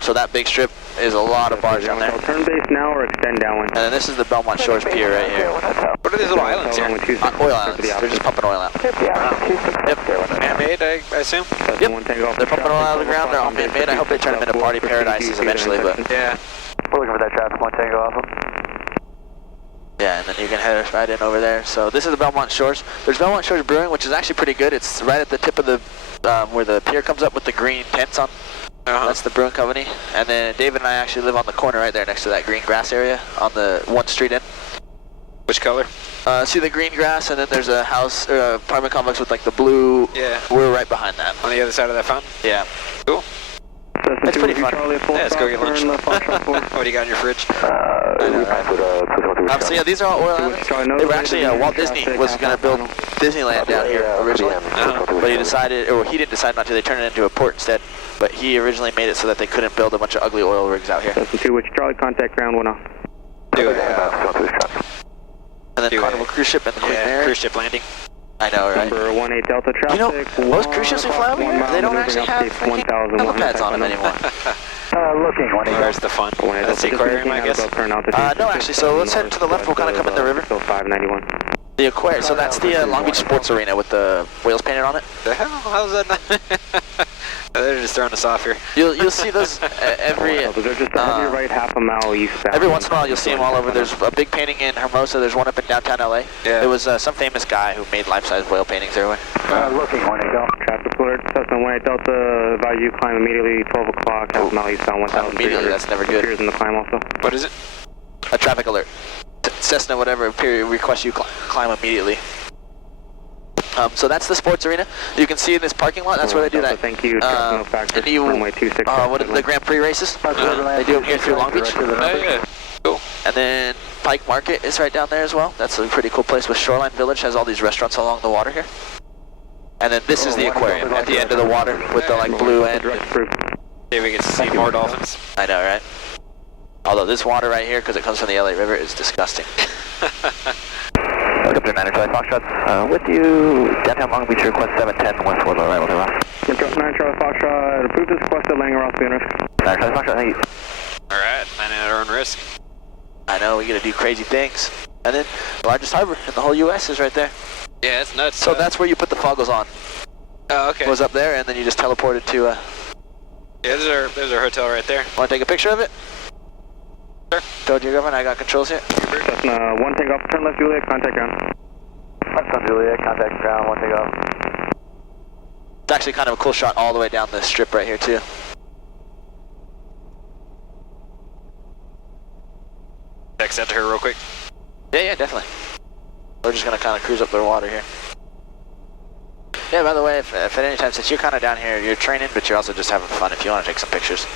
So that big strip is a lot of bars down there. Turn base now or extend downwind. And then this is the Belmont Shores Pier right here. What are these little islands here? Oil islands. They're just pumping oil out. Yep. Man-made, I assume? Yep. They're pumping oil out of the ground. They're all man-made. I hope they turn them into party paradises eventually, but Yeah. We're looking for that traffic. One tango off them. yeah, and then you can head right in over there. So this is the Belmont Shores. There's Belmont Shores Brewing, which is actually pretty good. It's right at the tip of the, where the pier comes up with the green tents on. That's the brewing company. And then David and I actually live on the corner right there next to that green grass area on the 1 street in. Which color? See the green grass, and then there's a house, or a apartment complex with like the blue. Yeah. We're right behind that. On the other side of that fountain? Yeah. Cool. It's pretty fun. Yeah, let's go get lunch. What do you got in your fridge? So yeah, these are all oil islands. They were actually, Walt Disney was going to build Disneyland down here originally, but he decided, or he didn't decide not to, they turned it into a port instead, but he originally made it so that they couldn't build a bunch of ugly oil rigs out here. Listen to which Charlie, contact ground 1 off. Do it. And then Carnival cruise ship and the Queen Mary. Cruise ship landing. I know, right? Number 18 Delta traffic. You know, most cruise ships we fly over here, they don't actually have helipads on them anymore. Looking. Where's the fun? That's the aquarium, I guess? No, actually, so let's head to the left. We'll kind of come in the river. 591. The aquarium, so that's the Long Beach Sports Arena with the whales painted on it. The hell? How's that not? They're just throwing us off here. You'll see those every They're just on your right half a mile eastbound. every once in a while. You'll see them all over. There's a big painting in Hermosa. There's one up in downtown LA. Yeah. It was some famous guy who made life-size whale paintings everywhere. Looking. 18 Delta. Traffic alert. Cessna 18 Delta. Advise you climb immediately 12 o'clock. Half a mile eastbound 1,300. Immediately, that's never good. Appears in the climb also. What is it? A traffic alert. Cessna whatever period requests you climb immediately. So that's the sports arena. You can see in this parking lot. That's where they do that. Thank you. And you, what are the Grand Prix races? They do them here through Long Beach. Oh, yeah. Cool. And then Pike Market is right down there as well. That's a pretty cool place with Shoreline Village. Has all these restaurants along the water here. And then this is the aquarium at the end of the water with the like blue end. Okay, we get to see more dolphins. I know, right? Although this water right here, because it comes from the LA River, is disgusting. Look up there, 9 Charlie Foxtrot. With you, downtown Long Beach, request 710, west Warlow, right, we'll 9 Charlie Foxtrot, approved this request at Langer Ross, risk. 9 Charlie Foxtrot, thank you. Alright, landing at our own risk. I know, we gotta do crazy things. And then, the largest harbor in the whole U.S. is right there. Yeah, it's nuts. So that's where you put the foggles on. Oh, okay. It was up there, and then you just teleported to, Yeah, there's our hotel right there. Want to take a picture of it? Sure. Told your girlfriend I got controls here. Cessna 1 takeoff, turn left Juliet, contact ground. Left Juliet, contact ground, 1 takeoff. It's actually kind of a cool shot all the way down this strip right here, too. Text that to her real quick. Yeah, definitely. We're just going to kind of cruise up the water here. Yeah, by the way, if at any time, since you're kind of down here, you're training, but you're also just having fun, if you want to take some pictures,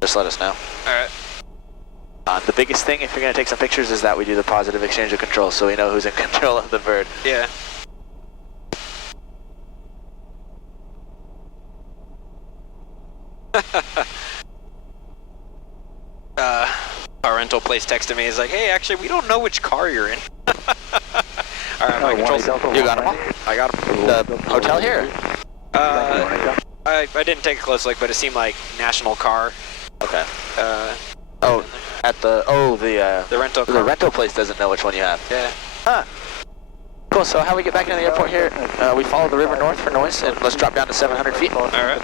just let us know. Alright. The biggest thing, if you're going to take some pictures, is that we do the positive exchange of control, so we know who's in control of the bird. Yeah. Our rental place texted me. He's like, "Hey, actually, we don't know which car you're in." All right, my controls. You got them all? I got them. The hotel here? I didn't take a close look, but it seemed like national car. Okay. The rental car. The rental place doesn't know which one you have. Yeah. Huh. Cool, so how we get back into the airport here, we follow the river north for noise, and let's drop down to 700 feet. All right.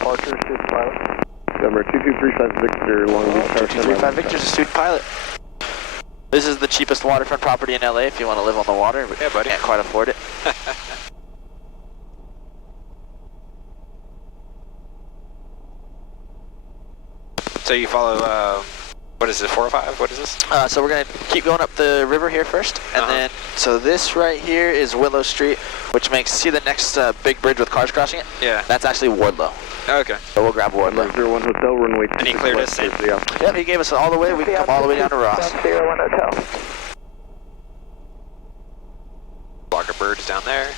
Number 2235 Victor, Long Beach Tower. 2235 Victor's a student pilot. This is the cheapest waterfront property in LA if you want to live on the water, but yeah, buddy. Can't quite afford it. So you follow, what is it, 405? What is this? So we're going to keep going up the river here first, and then, so this right here is Willow Street, which makes, see the next big bridge with cars crossing it? Yeah. That's actually Wardlow. Okay. So we'll grab Wardlow. 01 Hotel, runway 26. And he cleared us in. Yep, he gave us all the way, we can come all the way down to Ross. 01 Hotel. Block of birds down there.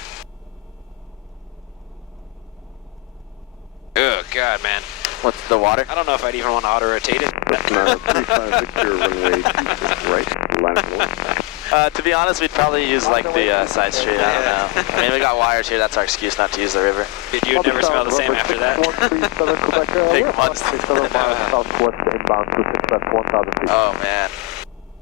Oh, God, man. What's the water? I don't know if I'd even want to auto-rotate it. Cessna 35 Victor, runway 26 right, line of north. To be honest, we'd probably use like the side street, I don't know. I mean, we got wires here, that's our excuse not to use the river. Dude, you'd never smell the same after that. Take months. Oh, man.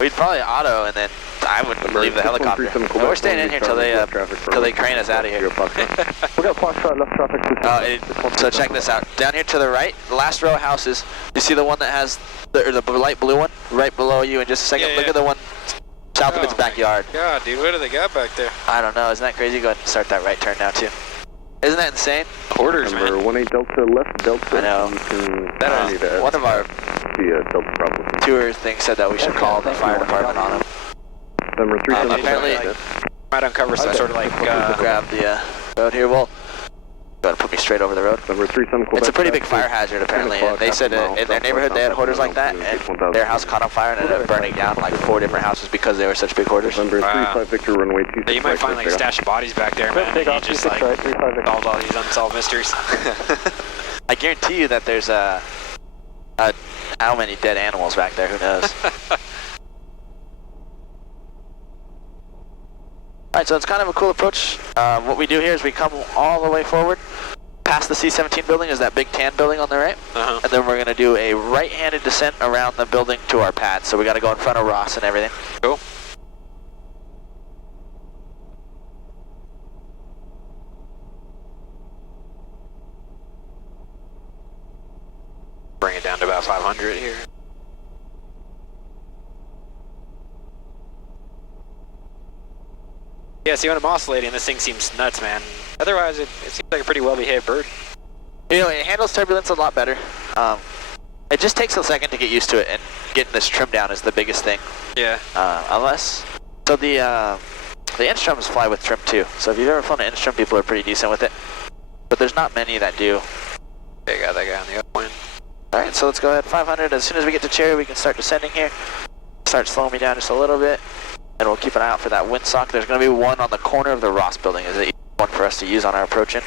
We'd probably auto and then I would leave the helicopter. But we're staying in here till they crane us out of here. We got Foxtrot left traffic. So check this out. Down here to the right, the last row of houses, you see the one that has the light blue one right below you in just a second? Yeah, Look at the one south of its backyard. God, dude, what do they got back there? I don't know. Isn't that crazy? Go ahead and start that right turn now, too. Isn't that insane? Quarters, man. Number 18 Delta, left Delta. I know. One of our Delta problem. tour things said that we should call the fire department on them. Number 3 Apparently, Might uncover some sort of like, grab the road here. Well, go ahead and put me straight over the road. Number 3 It's a pretty big fire hazard, apparently. And they said in their neighborhood they had hoarders like that, and their house caught on fire and ended up burning down like 4 different houses because they were such big hoarders. Number 35 Victor, runway 26. yeah, you might find like a stash of bodies back there, man. You just like solved all these unsolved mysteries. I guarantee you that there's how many dead animals back there, who knows? Alright, so it's kind of a cool approach. What we do here is we come all the way forward. Past the C-17 building is that big tan building on the right. And then we're going to do a right-handed descent around the building to our pad. So we got to go in front of Ross and everything. Cool. Bring it down to about 500 here. Yeah, see, when I'm oscillating, this thing seems nuts, man. Otherwise, it seems like a pretty well-behaved bird. You know, it handles turbulence a lot better. It just takes a second to get used to it, and getting this trim down is the biggest thing. Yeah. So the Instrums fly with trim too. So if you've ever flown an Instrum, people are pretty decent with it. But there's not many that do. They got that guy on the upwind. Alright, so let's go ahead 500. As soon as we get to Cherry, we can start descending here. Start slowing me down just a little bit. And we'll keep an eye out for that windsock. There's going to be one on the corner of the Ross building. Is it one for us to use on our approach in?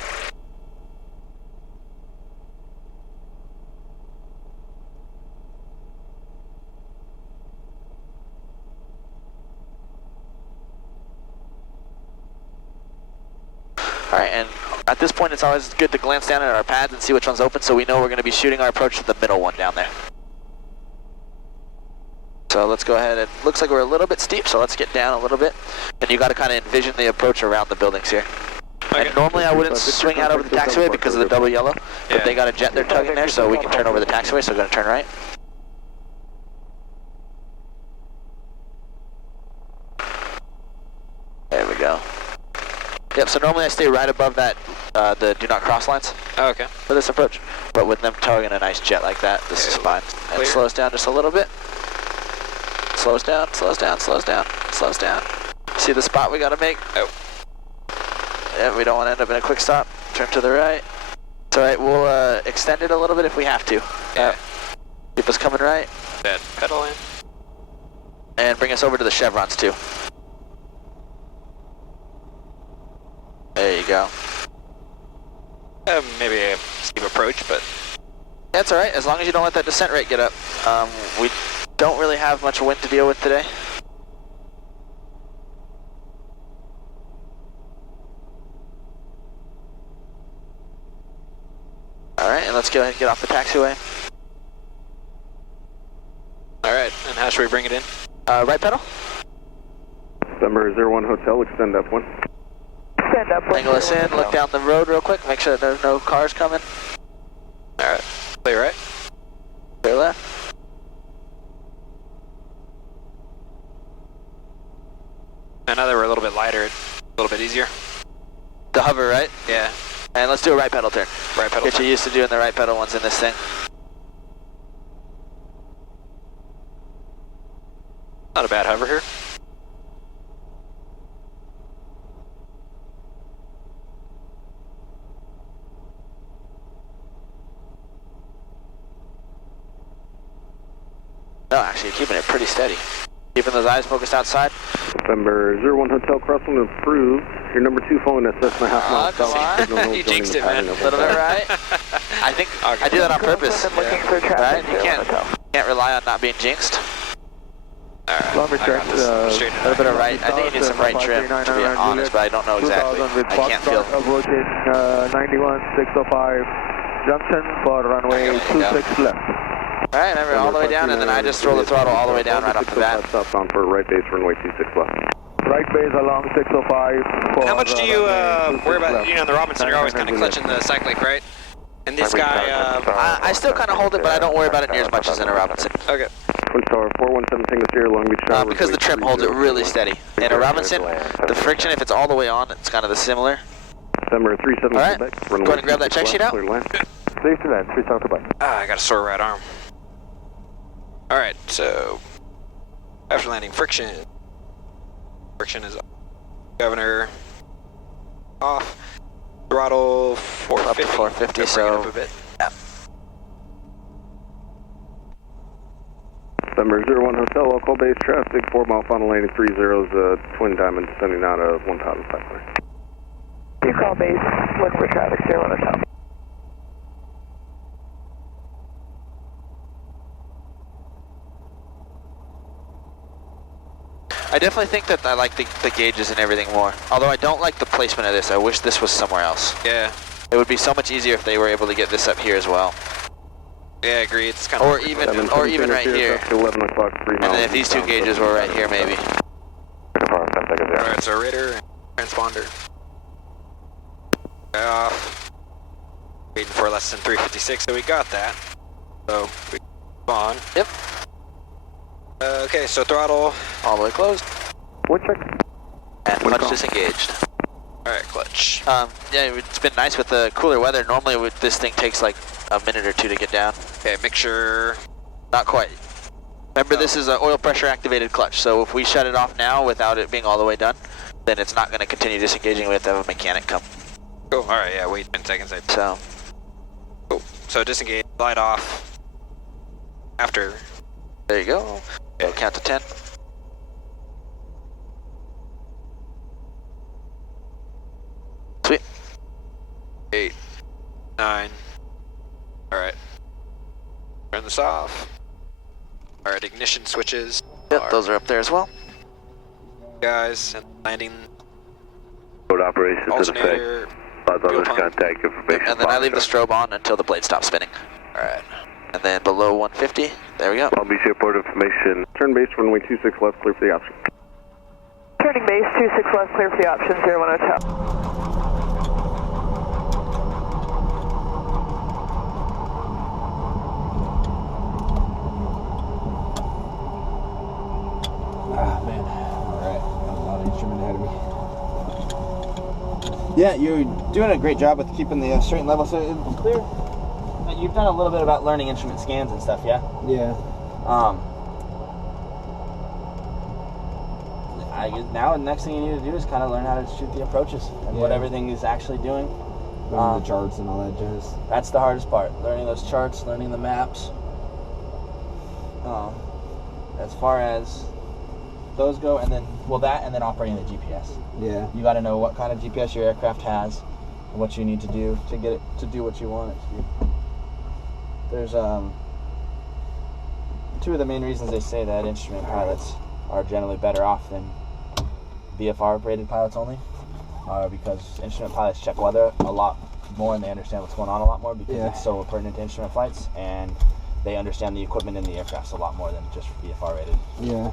Alright, and at this point it's always good to glance down at our pads and see which one's open so we know we're going to be shooting our approach to the middle one down there. So let's go ahead. It looks like we're a little bit steep, so let's get down a little bit. And you got to kind of envision the approach around the buildings here. Okay. And normally I wouldn't swing out over the taxiway because of the double yellow, but they got a jet they're tugging there, so we can turn over the taxiway, so we're going to turn right. There we go. Yep, so normally I stay right above that, the do not cross lines. Oh, okay. For this approach. But with them tugging a nice jet like that, this is fine. And it slows down just a little bit. Slows down, slows down, slows down, slows down. See the spot we gotta make? Oh. Yeah, we don't want to end up in a quick stop. Turn to the right. It's alright, we'll extend it a little bit if we have to. Yeah. Keep us coming right. That pedal in. And bring us over to the chevrons too. There you go. Maybe a steep approach, but... That's alright, as long as you don't let that descent rate get up. We don't really have much wind to deal with today. Alright, and let's go ahead and get off the taxiway. Alright, and how should we bring it in? Right pedal. Number 01 Hotel, extend up one. Extend up one. Angle us in, look down the road real quick, make sure that there's no cars coming. Alright, clear right? Clear left. And now that we're a little bit lighter, it's a little bit easier. The hover, right? Yeah. And let's do a right pedal turn. Right pedal. Get you used to doing the right pedal ones in this thing. Not a bad hover here. No, actually, you're keeping it pretty steady. Keeping those eyes focused outside. November 01 Hotel crossing approved. Your number 2 phone at Cessna half mile come south. on. You jinxed it, man. A little bit right. I think I do that on purpose. Looking for traffic. Right? You can't rely on not being jinxed. Alright. Lumber I got check, this. Straight A little bit of right. I think you need some right trim, to be honest, but I don't know exactly. I can't feel. Approaching 91, 605 junction for runway 26 left. All right, remember all the way down, and then I just throw the throttle all the way down right off the bat. Southbound for right base runway 26 left. Right base along 605. And how much do you worry about, you know, the Robinson, you're always kind of clutching the cyclic, right? And this guy, I still kind of hold it, but I don't worry about it near as much as in a Robinson. okay. Twin Tower 417 Single Sierra Long Beach Tower. Because the trim holds it really steady. In a Robinson, the friction, if it's all the way on, it's kind of the similar. December 37 All right, Quebec. go ahead and grab that check sheet out. Safe to land, 3 South Quebec. I got a sore right arm. Alright, so after landing, friction. Friction is off. Governor off. Throttle 450. Up to 450, Bring so it up a bit. Yeah. December 01 Hotel, local base traffic, 4 mile final landing 30's Twin Diamond descending out of 1,500. You call base, look for traffic, 01 Hotel. I definitely think that I like the gauges and everything more. Although I don't like the placement of this. I wish this was somewhere else. Yeah. It would be so much easier if they were able to get this up here as well. Yeah, I agree. It's kind of Or even right here. 11 o'clock, 3 And miles. then if these 2 gauges were right here, maybe. Alright, so radar and transponder. Off. Waiting for less than 356, so we got that. So we move on. Yep. Okay, so throttle. All the way closed. One check. And clutch disengaged. Alright, clutch. Yeah, it's been nice with the cooler weather. Normally this thing takes like a minute or 2 to get down. Okay, make sure. Not quite. Remember, this is an oil pressure activated clutch, so if we shut it off now without it being all the way done, then it's not going to continue disengaging. We have to have a mechanic come. Cool. Alright, yeah, wait 10 seconds. So. Cool. So disengage, slide off. After. There you go. Okay, count to 10. Sweet. 8, 9. Alright. Turn this off. Alright, ignition switches. Yep, those are up there as well. Guys, and landing. Road operations to the Alternator. fuel contact information. And then I leave the strobe on until the blade stops spinning. Alright. And then below 150, there we go. Palm Beach Airport information. Turn base runway 26 left, clear for the option. Turning base, 26 left, clear for the option, 01 Hotel. Ah, man. Alright. A lot of instrument ahead of me. Yeah, you're doing a great job with keeping the straight and level. So it's clear. You've done a little bit about learning instrument scans and stuff, yeah? Yeah. I guess now the next thing you need to do is kind of learn how to shoot the approaches and what everything is actually doing. Learning the charts and all that jazz. That's the hardest part. Learning those charts, learning the maps. As far as those go, and then that, and then operating the GPS. Yeah. You got to know what kind of GPS your aircraft has, and what you need to do to get it to do what you want it to do. There's 2 of the main reasons they say that instrument pilots are generally better off than VFR operated pilots only, because instrument pilots check weather a lot more and they understand what's going on a lot more because it's so pertinent to instrument flights, and they understand the equipment in the aircraft a lot more than just VFR rated. Yeah.